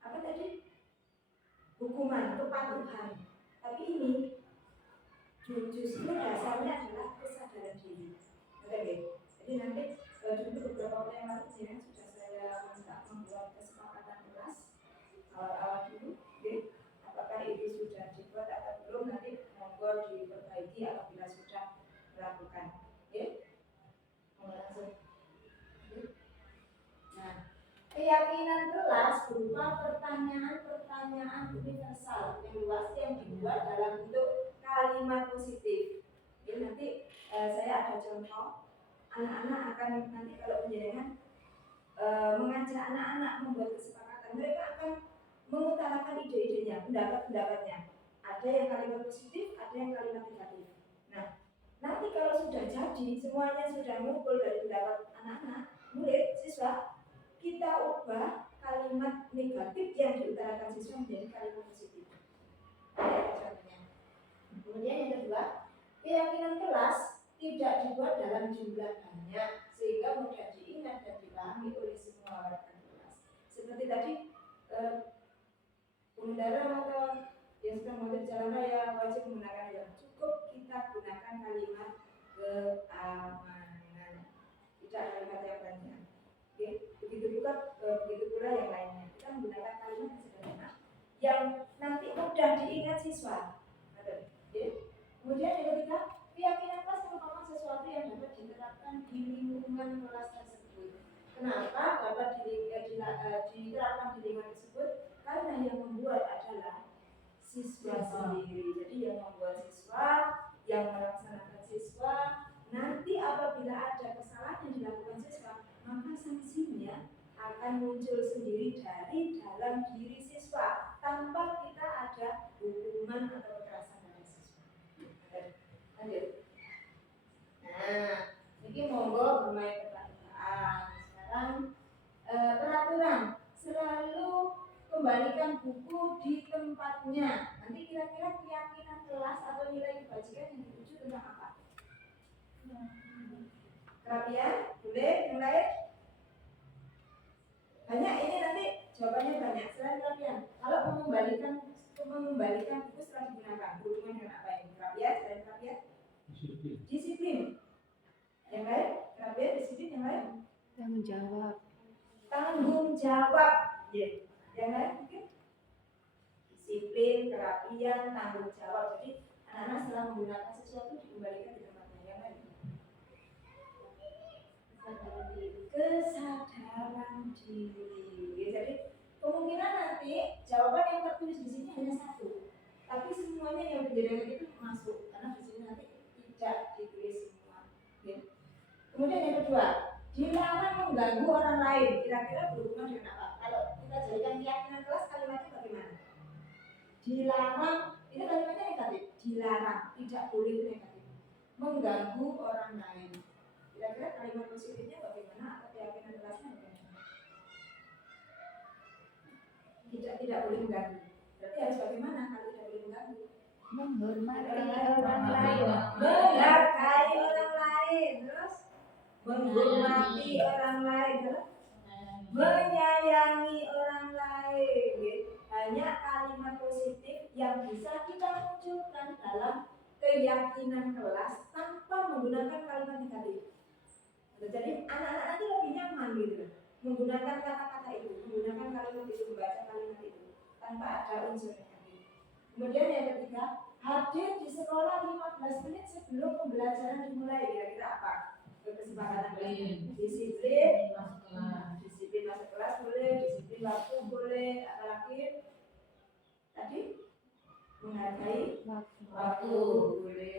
apa tadi? Hukuman, kepatuhan. Tapi ini justru dasarnya adalah kesadaran diri. Jadi nanti dulu beberapa waktu yang lalu ya, sudah saya minta membuat kesepakatan kelas awal dulu. Apakah itu sudah dibuat atau belum, nanti monggo diperbaiki apabila sudah melakukan. Langsung. Nah, keyakinan kelas berupa pertanyaan-pertanyaan universal yang luas yang dibuat dalam bentuk kalimat positif. Ya, nanti saya ada contoh. Anak-anak akan nanti kalau penjaringan mengajak anak-anak membuat kesepakatan, mereka akan mengutarakan ide-idenya, pendapat-pendapatnya. Ada yang kalimat positif, ada yang kalimat negatif. Nah, nanti kalau sudah jadi, semuanya sudah ngumpul dari pendapat anak-anak, murid, siswa, kita ubah kalimat negatif yang diutarakan siswa menjadi kalimat positif. Contohnya. Kemudian yang kedua, keyakinan kelas tidak dibuat dalam jumlah banyak sehingga mudah diingat dan dipahami oleh semua rekan kelas. Seperti tadi, pengendara motor yang sedang motor di jalan raya wajib menggunakan helm. Cukup kita gunakan kalimat keamanan, tidak kalimat yang banyak. Oke, begitu pula yang lainnya. Kita menggunakan kalimat yang sederhana yang nanti mudah diingat siswa. Oke. Kemudian yang ketiga, keyakinan kelas merupakan sesuatu yang dapat diterapkan di lingkungan kelas tersebut. Kenapa dapat diterapkan di lingkungan tersebut? Karena yang membuat adalah siswa sendiri. Jadi yang membuat siswa, yang melaksanakan siswa. Nanti apabila ada kesalahan yang dilakukan siswa, maka sanksinya akan muncul sendiri dari dalam diri siswa tanpa kita ada hukuman atau kekerasan dari siswa. Lanjut. Nah, ini monggo bermain pertanyaan. Sekarang peraturan selalu kembalikan buku di tempatnya. Nanti kira-kira keyakinan kelas atau nilai kebajikan yang dituju tentang apa? Kerapian, boleh yang lain? Banyak ini nanti jawabannya banyak. Selain kerapian, kalau mengembalikan buku setelah digunakan, berhubungan dengan apa ini? Kerapian, selain kerapian? Disiplin. Yang lain? Kerapian, disiplin, yang lain? Tanggung jawab. Tanggung jawab. Yang lain mungkin? Disiplin, kerapian, tanggung jawab. Jadi anak-anak setelah menggunakan sesuatu dikembalikan di tempatnya. Yang lain? Kesadaran diri. Jadi kemungkinan nanti jawaban yang tertulis di sini hanya satu, tapi semuanya yang penjelasan itu masuk karena di sini nanti tidak ditulis semua. Oke. Kemudian yang kedua, dilarang mengganggu orang lain. Kira-kira berhubungan dengan apa? Kalau kita jadikan keyakinan kelas, kalimatnya bagaimana? Dilarang, itu kalimatnya negatif. Dilarang, tidak boleh itu negatif. Mengganggu orang lain. Kira-kira kalimat positifnya bagaimana atau keyakinan kelasnya bagaimana? Tidak boleh mengganggu. Berarti harus bagaimana kalau tidak boleh mengganggu? Menghormati orang orang lain, lain. menghargai orang lain, terus menghormati orang lain, terus menyayangi orang lain. Banyak kalimat positif yang bisa kita munculkan dalam keyakinan kelas tanpa menggunakan kalimat negatif. Jadi anak-anak nanti lebih nyaman gitu menggunakan kata-kata itu, menggunakan kalimat itu, membaca kalimat itu tanpa ada unsur negatif. Kemudian yang ketiga, hadir di sekolah 15 menit sebelum pembelajaran dimulai. Kira-kira apa? Kesepakatan disiplin masuk kelas boleh, disiplin waktu boleh, apalagi tadi menghargai waktu boleh.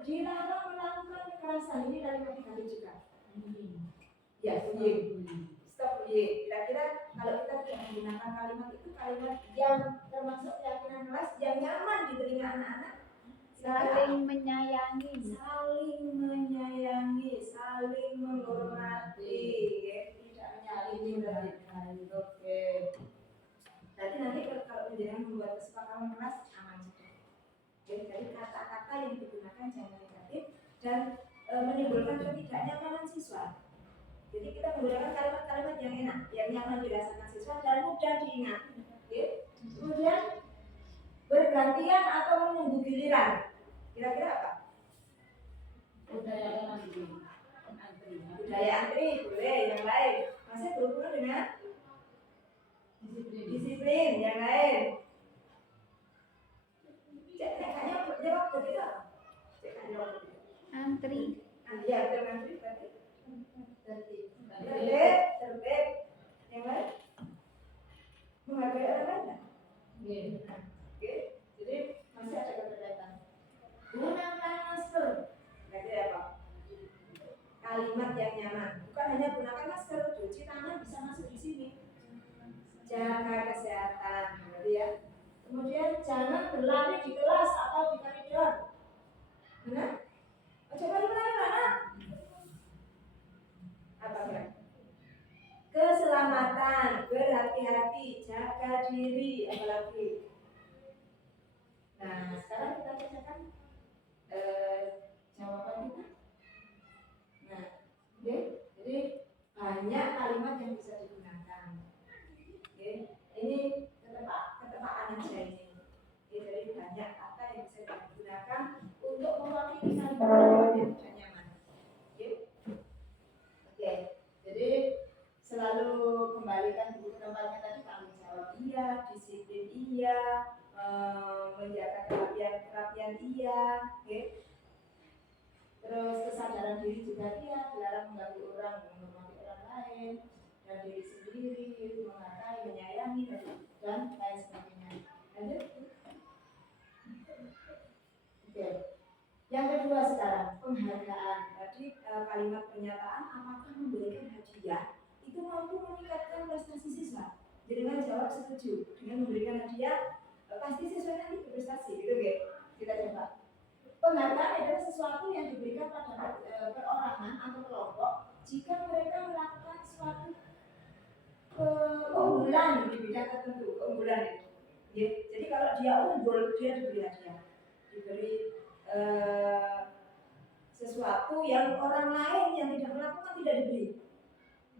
Dilarang melakukan kekerasan. Ini kalimat negatif juga. Ya, stop bullying. Kira-kira kalau kita tidak menggunakan kalimat itu, kalimat yang termasuk keyakinan kelas yang nyaman di telinga anak-anak. Saling menyayangi. Saling menghormati, tidak menyakiti berarti. Oke. Berarti nanti kalau menjadi membuat kesepakatan kelas aman saja. Jadi kata-kata yang digunakan jangan negatif dan menimbulkan ketidaknyamanan siswa. Jadi kita menggunakan kalimat-kalimat yang enak, yang nyaman dirasakan siswa dan mudah diingat. Kemudian bergantian atau menunggu giliran. Kira-kira apa? Budaya antri boleh, yang lain masih berhubungan dengan disiplin, yang lain. Kayaknya jawab begitu. Antri. Ya, antri berarti tertib. Yang lain menghargai orang lain. Oke. Jadi jaga kesehatan, berarti ya. Kemudian jangan berlari di kelas atau di koridor. Benar? Coba diulangi mana? Apa ya? Keselamatan, berhati-hati, jaga diri, apalagi. Nah, sekarang kita bacakan jawaban kita. Nah, oke. Jadi banyak kalimat yang bisa digunakan. Oke. Ini ketepaan aja ini. Oke, jadi banyak kata yang bisa digunakan untuk mewakili kalimat yang tidak nyaman. Oke. Oke. Jadi selalu kembalikan buku ke tempatnya tadi, tanggung jawab iya, disiplin iya, menjaga kerapian iya, oke. Terus kesadaran diri juga iya, dilarang mengganggu orang, menghormati orang lain dan diri sendiri, menghargai, menyayangi dan lain sebagainya. Lanjut. Oke. Yang kedua sekarang penghargaan. Tadi kalimat pernyataan apakah memberikan hadiah itu mampu meningkatkan prestasi siswa. Jadi dengan jawab setuju dengan memberikan hadiah pasti siswa nanti berprestasi, gitu ya. Kita coba. Penghargaan adalah sesuatu yang diberikan pada perorangan atau kelompok jika mereka melakukan suatu keunggulan di bidang tertentu, keunggulan itu. Ya. Jadi kalau dia unggul, dia diberi hadiah, diberi sesuatu yang orang lain yang tidak melakukan tidak diberi.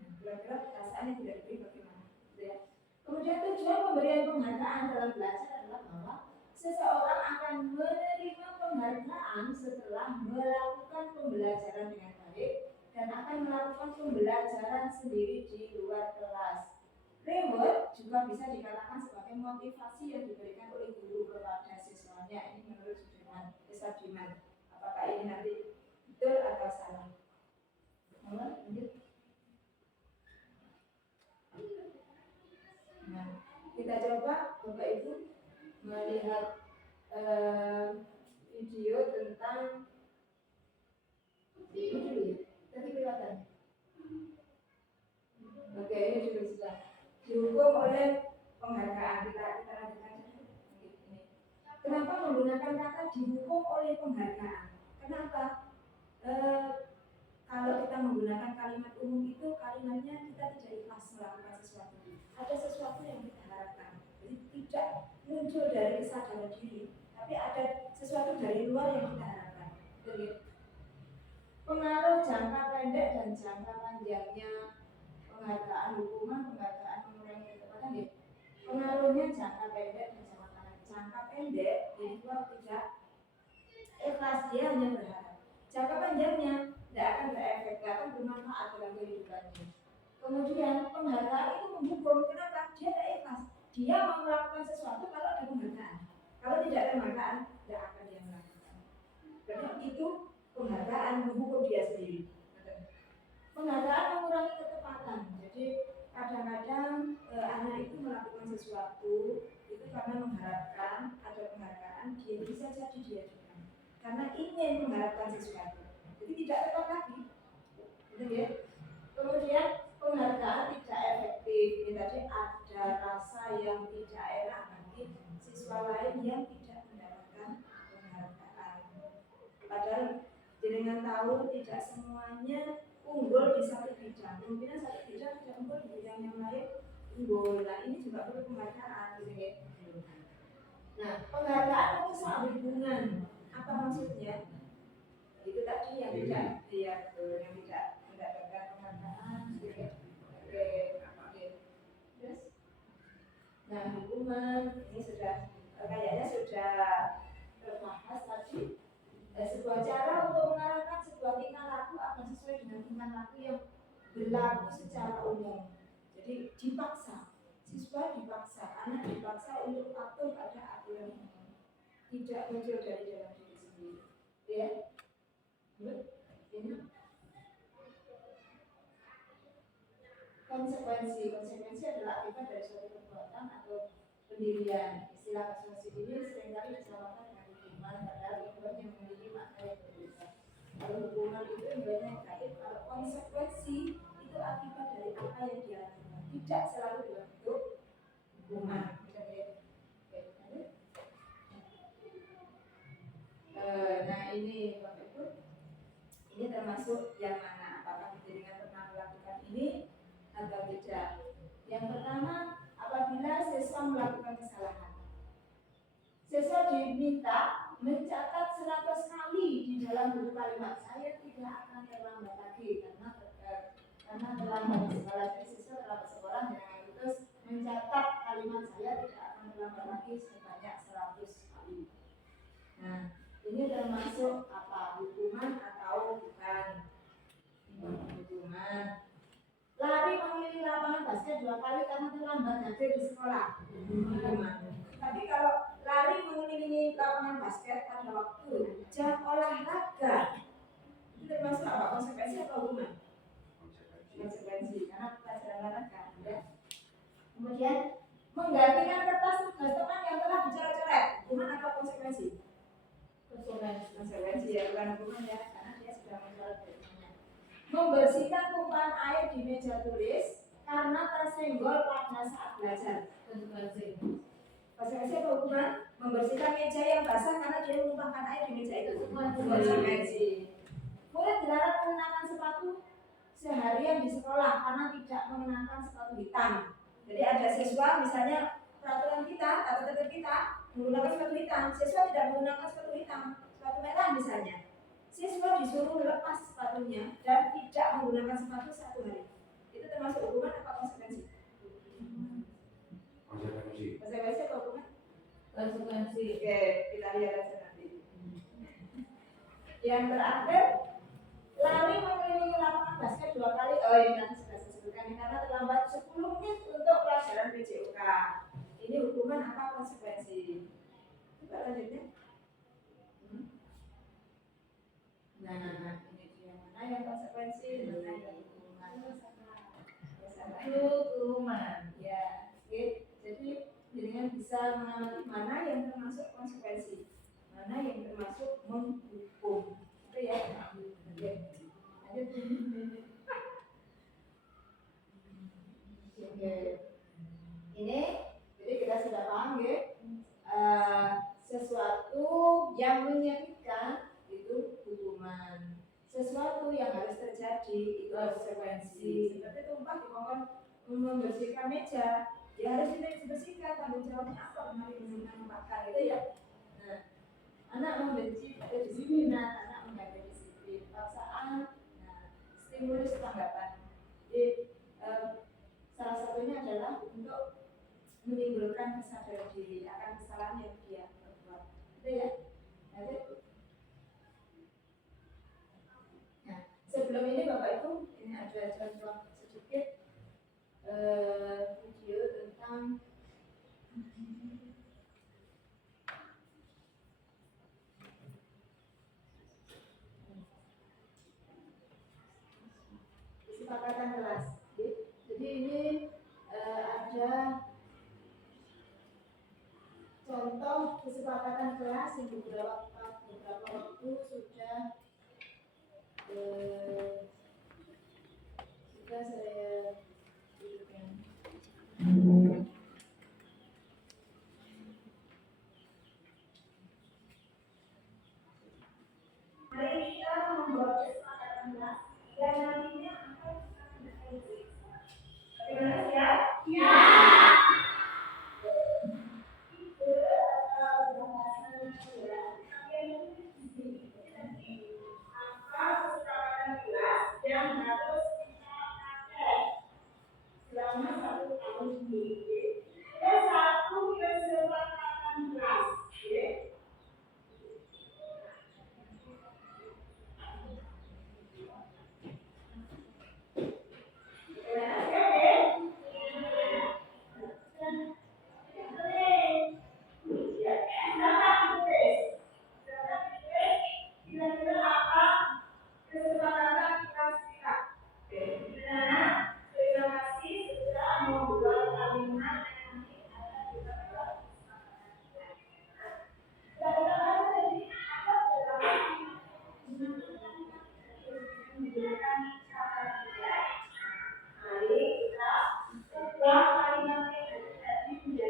Nah, kira-kira perasaannya tidak diberi bagaimana? Ya. Kemudian tujuan pemberian penghargaan dalam belajar adalah bahwa seseorang akan menerima penghargaan setelah melakukan pembelajaran dengan baik dan akan melakukan pembelajaran sendiri di luar kelas. Reward juga bisa dikatakan sebagai motivasi yang diberikan oleh guru kepada siswanya. Ini menurut Sudirman. Apakah ini nanti betul atau salah? Nah, kita coba Bapak Ibu melihat video tentang ini dulu ya, tadi kelihatan. Oke, ini dulu sudah dihukum oleh penghargaan. Kita lanjutkan ini. Kenapa menggunakan kata dihukum oleh penghargaan? Kenapa? Kalau kita menggunakan kalimat umum itu kalimatnya kita tidak ikhlas melakukan sesuatu. Ada sesuatu yang kita harapkan. Jadi tidak muncul dari kesadaran diri, tapi ada sesuatu dari luar yang kita harapkan. Jadi, pengaruh jangka pendek dan jangka panjangnya penghargaan hukuman, penghargaan mengurangi ketepatan ya. Pengaruhnya jangka pendek dan jangka panjang. Jangka pendek jadi tidak ikhlas, dia hanya berharap. Jangka panjangnya tidak akan berefek, tidak akan bermanfaat dalam kehidupannya. Kemudian penghargaan itu menghukum. Kenapa? Dia tidak ikhlas. Dia mau melakukan sesuatu kalau ada penghargaan. Kalau tidak ada penghargaan, tidak akan dia melakukan. Karena itu penghargaan menghukum dia sendiri. Penghargaan mengurangi ketepatan. Jadi kadang-kadang anak itu melakukan sesuatu itu karena mengharapkan ada penghargaan, dia bisa jadi dia juga. Karena ingin mengharapkan sesuatu. Jadi tidak tepat lagi. Betul ya? Kemudian penghargaan tidak efektif. Ini tadi ada rasa yang tidak enak bagi siswa lain yang tidak mendapatkan penghargaan. Padahal jenengan tahu tidak semuanya unggul di satu bidang. Mungkin satu bidang tidak unggul di bidang yang lain unggul. Nah ini juga perlu penghargaan. Nah penghargaan itu soal hubungan. Apa maksudnya? Itu tadi yang tidak, yang tidak mendapatkan penghargaan. Oke. Terus, nah hubungan ini sudah kayaknya sudah terbahas tadi. Sebuah cara untuk mengarahkan sebuah tingkah laku agar sesuai dengan tingkah laku yang berlaku secara umum. Jadi dipaksa, siswa dipaksa, anak dipaksa untuk patuh pada aturan umum, tidak muncul dari dalam diri sendiri. Ya, ini konsekuensi adalah akibat dari suatu perbuatan atau pendirian. Istilah konsekuensi ini seringkali disamakan dengan hukuman, padahal hukuman yang memiliki makna yang berbeda. Kalau hukuman itu ibaratnya negatif, kalau konsekuensi itu akibat dari apa yang dia lakukan. Tidak selalu dalam bentuk hukuman. Nah ini Bapak Ibu, ini termasuk yang mana? Apakah jenengan pernah melakukan ini atau tidak? Yang pertama, apabila siswa melakukan kesalahan, siswa diminta mencatat 100 kali di dalam buku kalimat. Saya tidak akan terlambat lagi karena terlambat sekolah. Jadi siswa terlambat sekolah dengan terus mencatat kalimat saya tidak akan terlambat lagi sebanyak 100 kali. Nah, ini termasuk apa? Hukuman atau bukan? Hukuman. Lari mengelilingi lapangan basket 2 kali karena terlambat hadir di sekolah. Hukuman. Tapi kalau lari mengelilingi lapangan basket pada waktu jam olahraga, itu termasuk apa? Konsekuensi atau hukuman? Konsekuensi, karena pelajaran olahraga. Ya. Kemudian menggantikan kertas tugas teman yang telah dicoret-coret, hukuman atau konsekuensi? Konsekuensi ya, bukan hukuman ya, karena dia sudah mencoret temannya. Membersihkan tumpahan air di meja tulis karena tersenggol pada saat belajar. Konsekuensi atau hukuman? Membersihkan meja yang basah karena dia menumpahkan air di meja itu. Konsekuensi. Murid dilarang mengenakan sepatu seharian di sekolah karena tidak mengenakan sepatu hitam. Jadi ada siswa misalnya peraturan kita, tata tertib kita menggunakan sepatu hitam, siswa tidak menggunakan sepatu hitam, sepatu merah misalnya. Siswa disuruh lepas sepatunya dan tidak menggunakan sepatu 1 hari. Itu termasuk hukuman atau konsekuensi? Konsekuensi atau hukuman? Konsekuensi. Oke, kita lihat aja nanti. Yang terakhir, lari mengelilingi lapangan basket 2 kali. Oh, ini nanti sudah saya sebutkan ini karena terlambat 10 menit untuk pelajaran PJOK. Ini hukuman apa konsekuensi? Coba lanjutnya. Nah, ini dia mana yang konsekuensi, mana yang hukuman. Hukuman, ya. Oke. Jadi dengan bisa mengamati mana yang termasuk konsekuensi, mana yang termasuk menghukum. Itu ya. Oke. Lanjut. Oke. Ini jadi kita sudah paham ya. Sesuatu yang menyakitkan itu hukuman. Sesuatu yang harus terjadi itu konsekuensi. Seperti tumpah di pohon membersihkan meja, ya harus dibersihkan. Tanggung jawabnya apa? Menumpahkan itu ya. Nah, anak membenci kedisiplinan, anak menjaga disiplin, paksaan, nah, stimulus tanggapan. Jadi salah satunya adalah untuk menimbulkan kesadaran diri akan kesalahan yang dia perbuat. Itu ya. Nah, sebelum ini Bapak Ibu, ini ada contoh sedikit video tentang kesepakatan kelas. Jadi ini ada contoh kesepakatan kelas yang beberapa waktu sudah saya tunjukkan. Mari kita membuat kesepakatan kelas yang nantinya akan kita ikuti. Bagaimana siap? Ya. Yang harus kita pakai selama 1 tahun ini. Satu kesepakatan kelas. Mari kita ubah kalimat yang tadi menjadi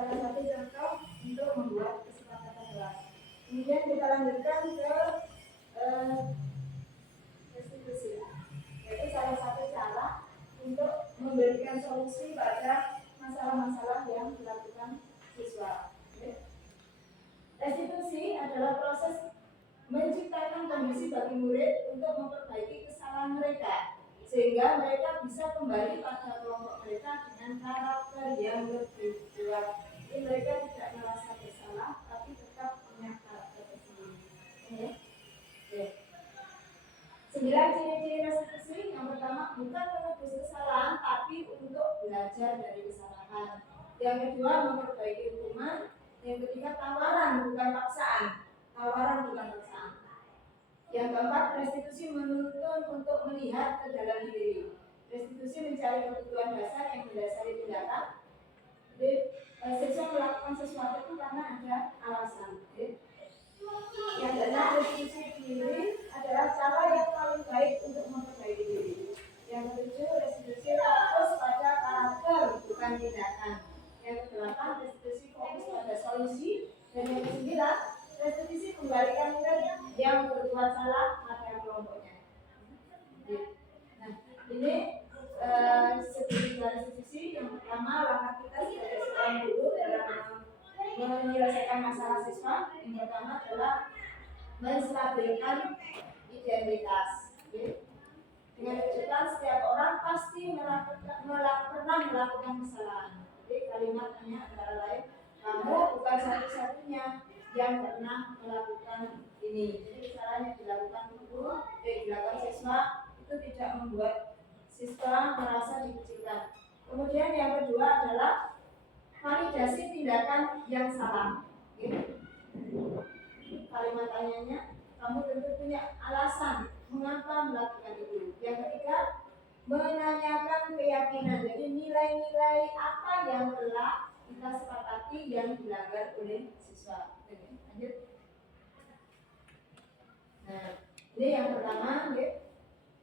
salah satu contoh untuk membuat kesepakatan kelas. Kemudian kita lanjutkan ke restitusi, yaitu salah satu cara untuk memberikan solusi pada masalah-masalah yang dilakukan siswa. Restitusi adalah proses menciptakan kondisi bagi murid untuk memperbaiki kesalahan mereka, sehingga sehingga mereka bisa kembali pada kelompok mereka dengan karakter yang lebih kuat. Jadi mereka tidak merasa bersalah, tapi tetap punya karakter tersendiri. Oke. 9 ciri-ciri restitusi. Yang pertama, bukan menebus kesalahan, tapi untuk belajar dari kesalahan. Yang kedua, memperbaiki hukuman. Yang ketiga, tawaran bukan paksaan. Tawaran bukan paksaan. Yang keempat, restitusi menuntun untuk melihat ke dalam diri. Restitusi mencari kebutuhan dasar yang mendasari tindakan. Jadi, siswa melakukan sesuatu itu karena ada alasan. Yang keenam, restitusi diri adalah cara yang paling baik untuk memperbaiki diri. Yang ketujuh, restitusi fokus pada karakter bukan tindakan. Yang kedelapan, restitusi fokus pada solusi. Dan yang kesembilan, restitusi kembalikan murid yang berbuat salah pada kelompoknya. Nah, ini sebuah restitusi. Yang pertama, langkah kita sebagai seorang guru dalam menyelesaikan masalah siswa. Yang pertama adalah menstabilkan identitas. Dengan kejutan, setiap orang pasti pernah melakukan kesalahan. Jadi kalimatnya antara lain, kamu bukan satu-satunya yang pernah melakukan ini. Jadi kesalahan yang dilakukan guru, dilakukan siswa itu tidak membuat siswa merasa dikucilkan. Kemudian yang kedua adalah validasi tindakan yang salah. Kalimat tanyanya, kamu tentu punya alasan mengapa melakukan itu. Yang ketiga, menanyakan keyakinan. Jadi nilai-nilai apa yang telah kita sepakati yang dilanggar oleh siswa. Lanjut. Nah, ini yang pertama,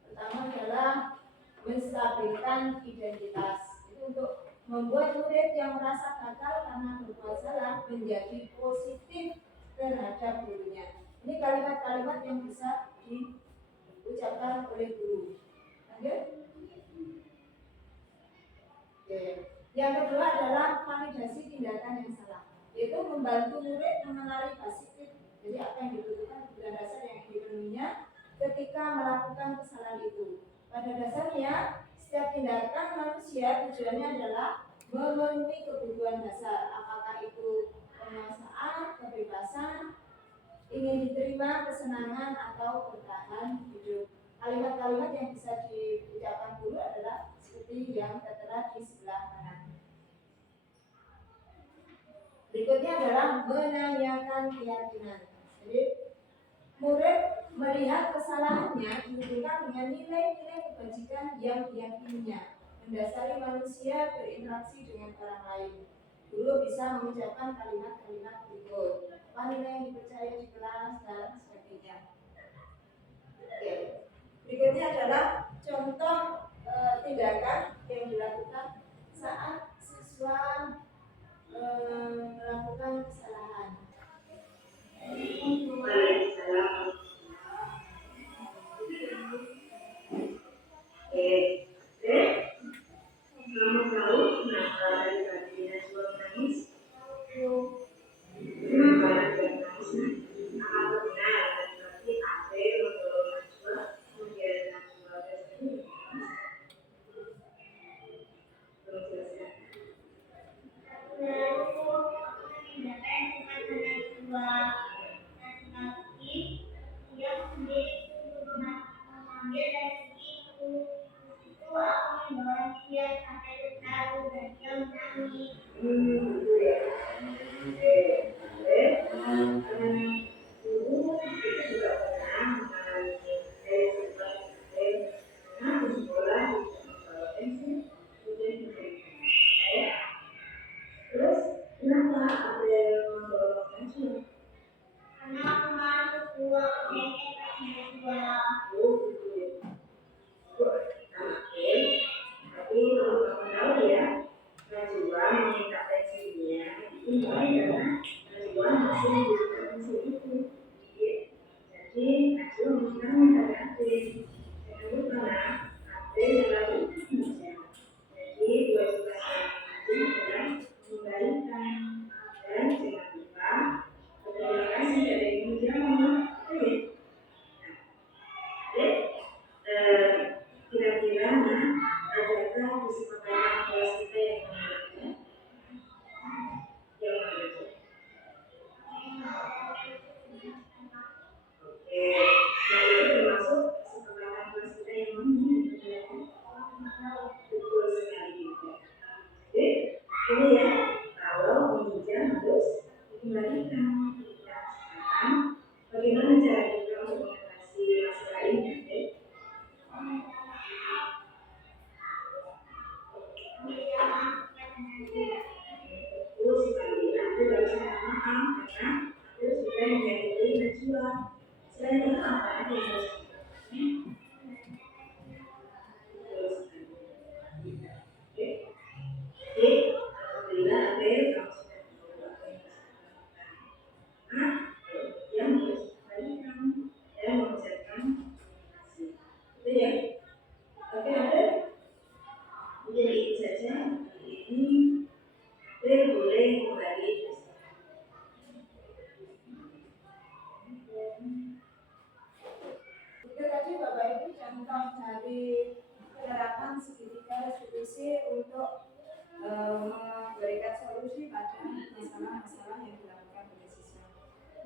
pertama adalah menstabilkan identitas. Itu untuk membuat murid yang merasa gagal karena berbuat salah menjadi positif terhadap gurunya. Ini kalimat-kalimat yang bisa diucapkan oleh guru. Lanjut. Oke. Yang kedua adalah validasi tindakan yang salah, yaitu membantu murid mengenali positif. Jadi apa yang dibutuhkan kebutuhan dasar yang dipenuhinya ketika melakukan kesalahan itu. Pada dasarnya, setiap tindakan manusia tujuannya adalah memenuhi kebutuhan dasar. Apakah itu penguasaan, kebebasan, ingin diterima, kesenangan, atau bertahan hidup. Kalimat-kalimat yang bisa diucapkan guru adalah seperti yang tertera di sebelah kanan. Berikutnya adalah menanyakan keyakinan. Jadi murid melihat kesalahannya dihubungkan dengan nilai-nilai kebajikan yang diyakininya, mendasari manusia berinteraksi dengan orang lain. Guru bisa mengucapkan kalimat-kalimat berikut. Apa nilai yang dipercaya di kelas dan sebagainya. Oke. Berikutnya adalah contoh tindakan yang dilakukan saat siswa melakukan kesalahan. Kamu tahu kenapa dari tadi Najwa menangis? Kenapa Najwa menangis? Apa benar tadi April mendorong Najwa kemudian Najwa bersedih? Terus selesai. Tapi teman-teman tahu ya, Najwa meminta pensi karena itu sudah menjadi beli dan jual. Selain itu apa aja yang harus Jadi, apabila ada yang kamu sudah tahu apa yang yang harus dikembalikan dan mengucapkan terima kasih. Itu ya. Oke, ada. Jadi itu saja. Ini boleh kembali. Itu tadi Bapak Ibu contoh dari penerapan segitiga restitusi untuk memberikan solusi pada masalah-masalah yang dilakukan oleh siswa.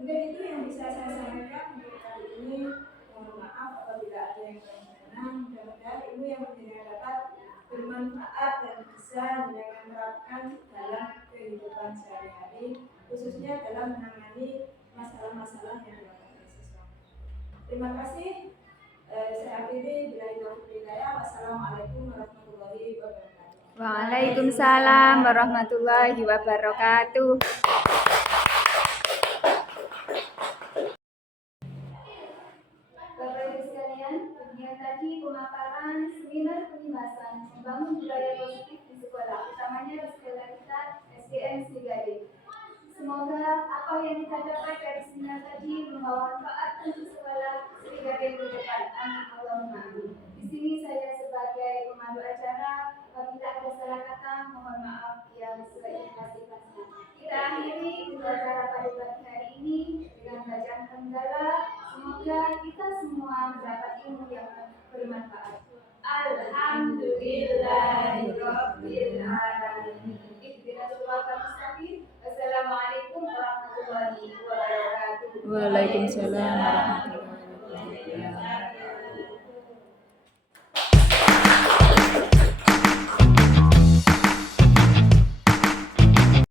Mungkin itu yang bisa saya sampaikan untuk kali ini. Mohon maaf apabila ada yang kurang berkenan. Mudah-mudahan ilmu yang menjadi dapat bermanfaat dan bisa menerapkan dalam kehidupan sehari-hari, khususnya dalam menangani masalah-masalah yang dilakukan oleh siswa. Terima kasih. Saya akhiri bila itu wassalamualaikum warahmatullahi wabarakatuh. Waalaikumsalam warahmatullahi wabarakatuh. Bapak Ibu sekalian, kegiatan tadi pemaparan seminar pengemasan membangun budaya positif di sekolah, utamanya di sekolah kita SDN Srigade. Semoga apa yang kita dapat dari seminar tadi membawa manfaat untuk sekolah Srigade ke depan. Amin Allahumma amin. Di sini saya sebagai pemandu acara, apabila ada salah kata, mohon maaf yang seikhlas-ikhlasnya. Kita akhiri acara pada pagi hari ini dengan bacaan penggala. Semoga kita semua mendapat ilmu yang bermanfaat. Alhamdulillahirabbil alamin. Ihdinas siratal mustaqim. Wassalamualaikum warahmatullahi wabarakatuh. Waalaikumsalam warahmatullahi wabarakatuh.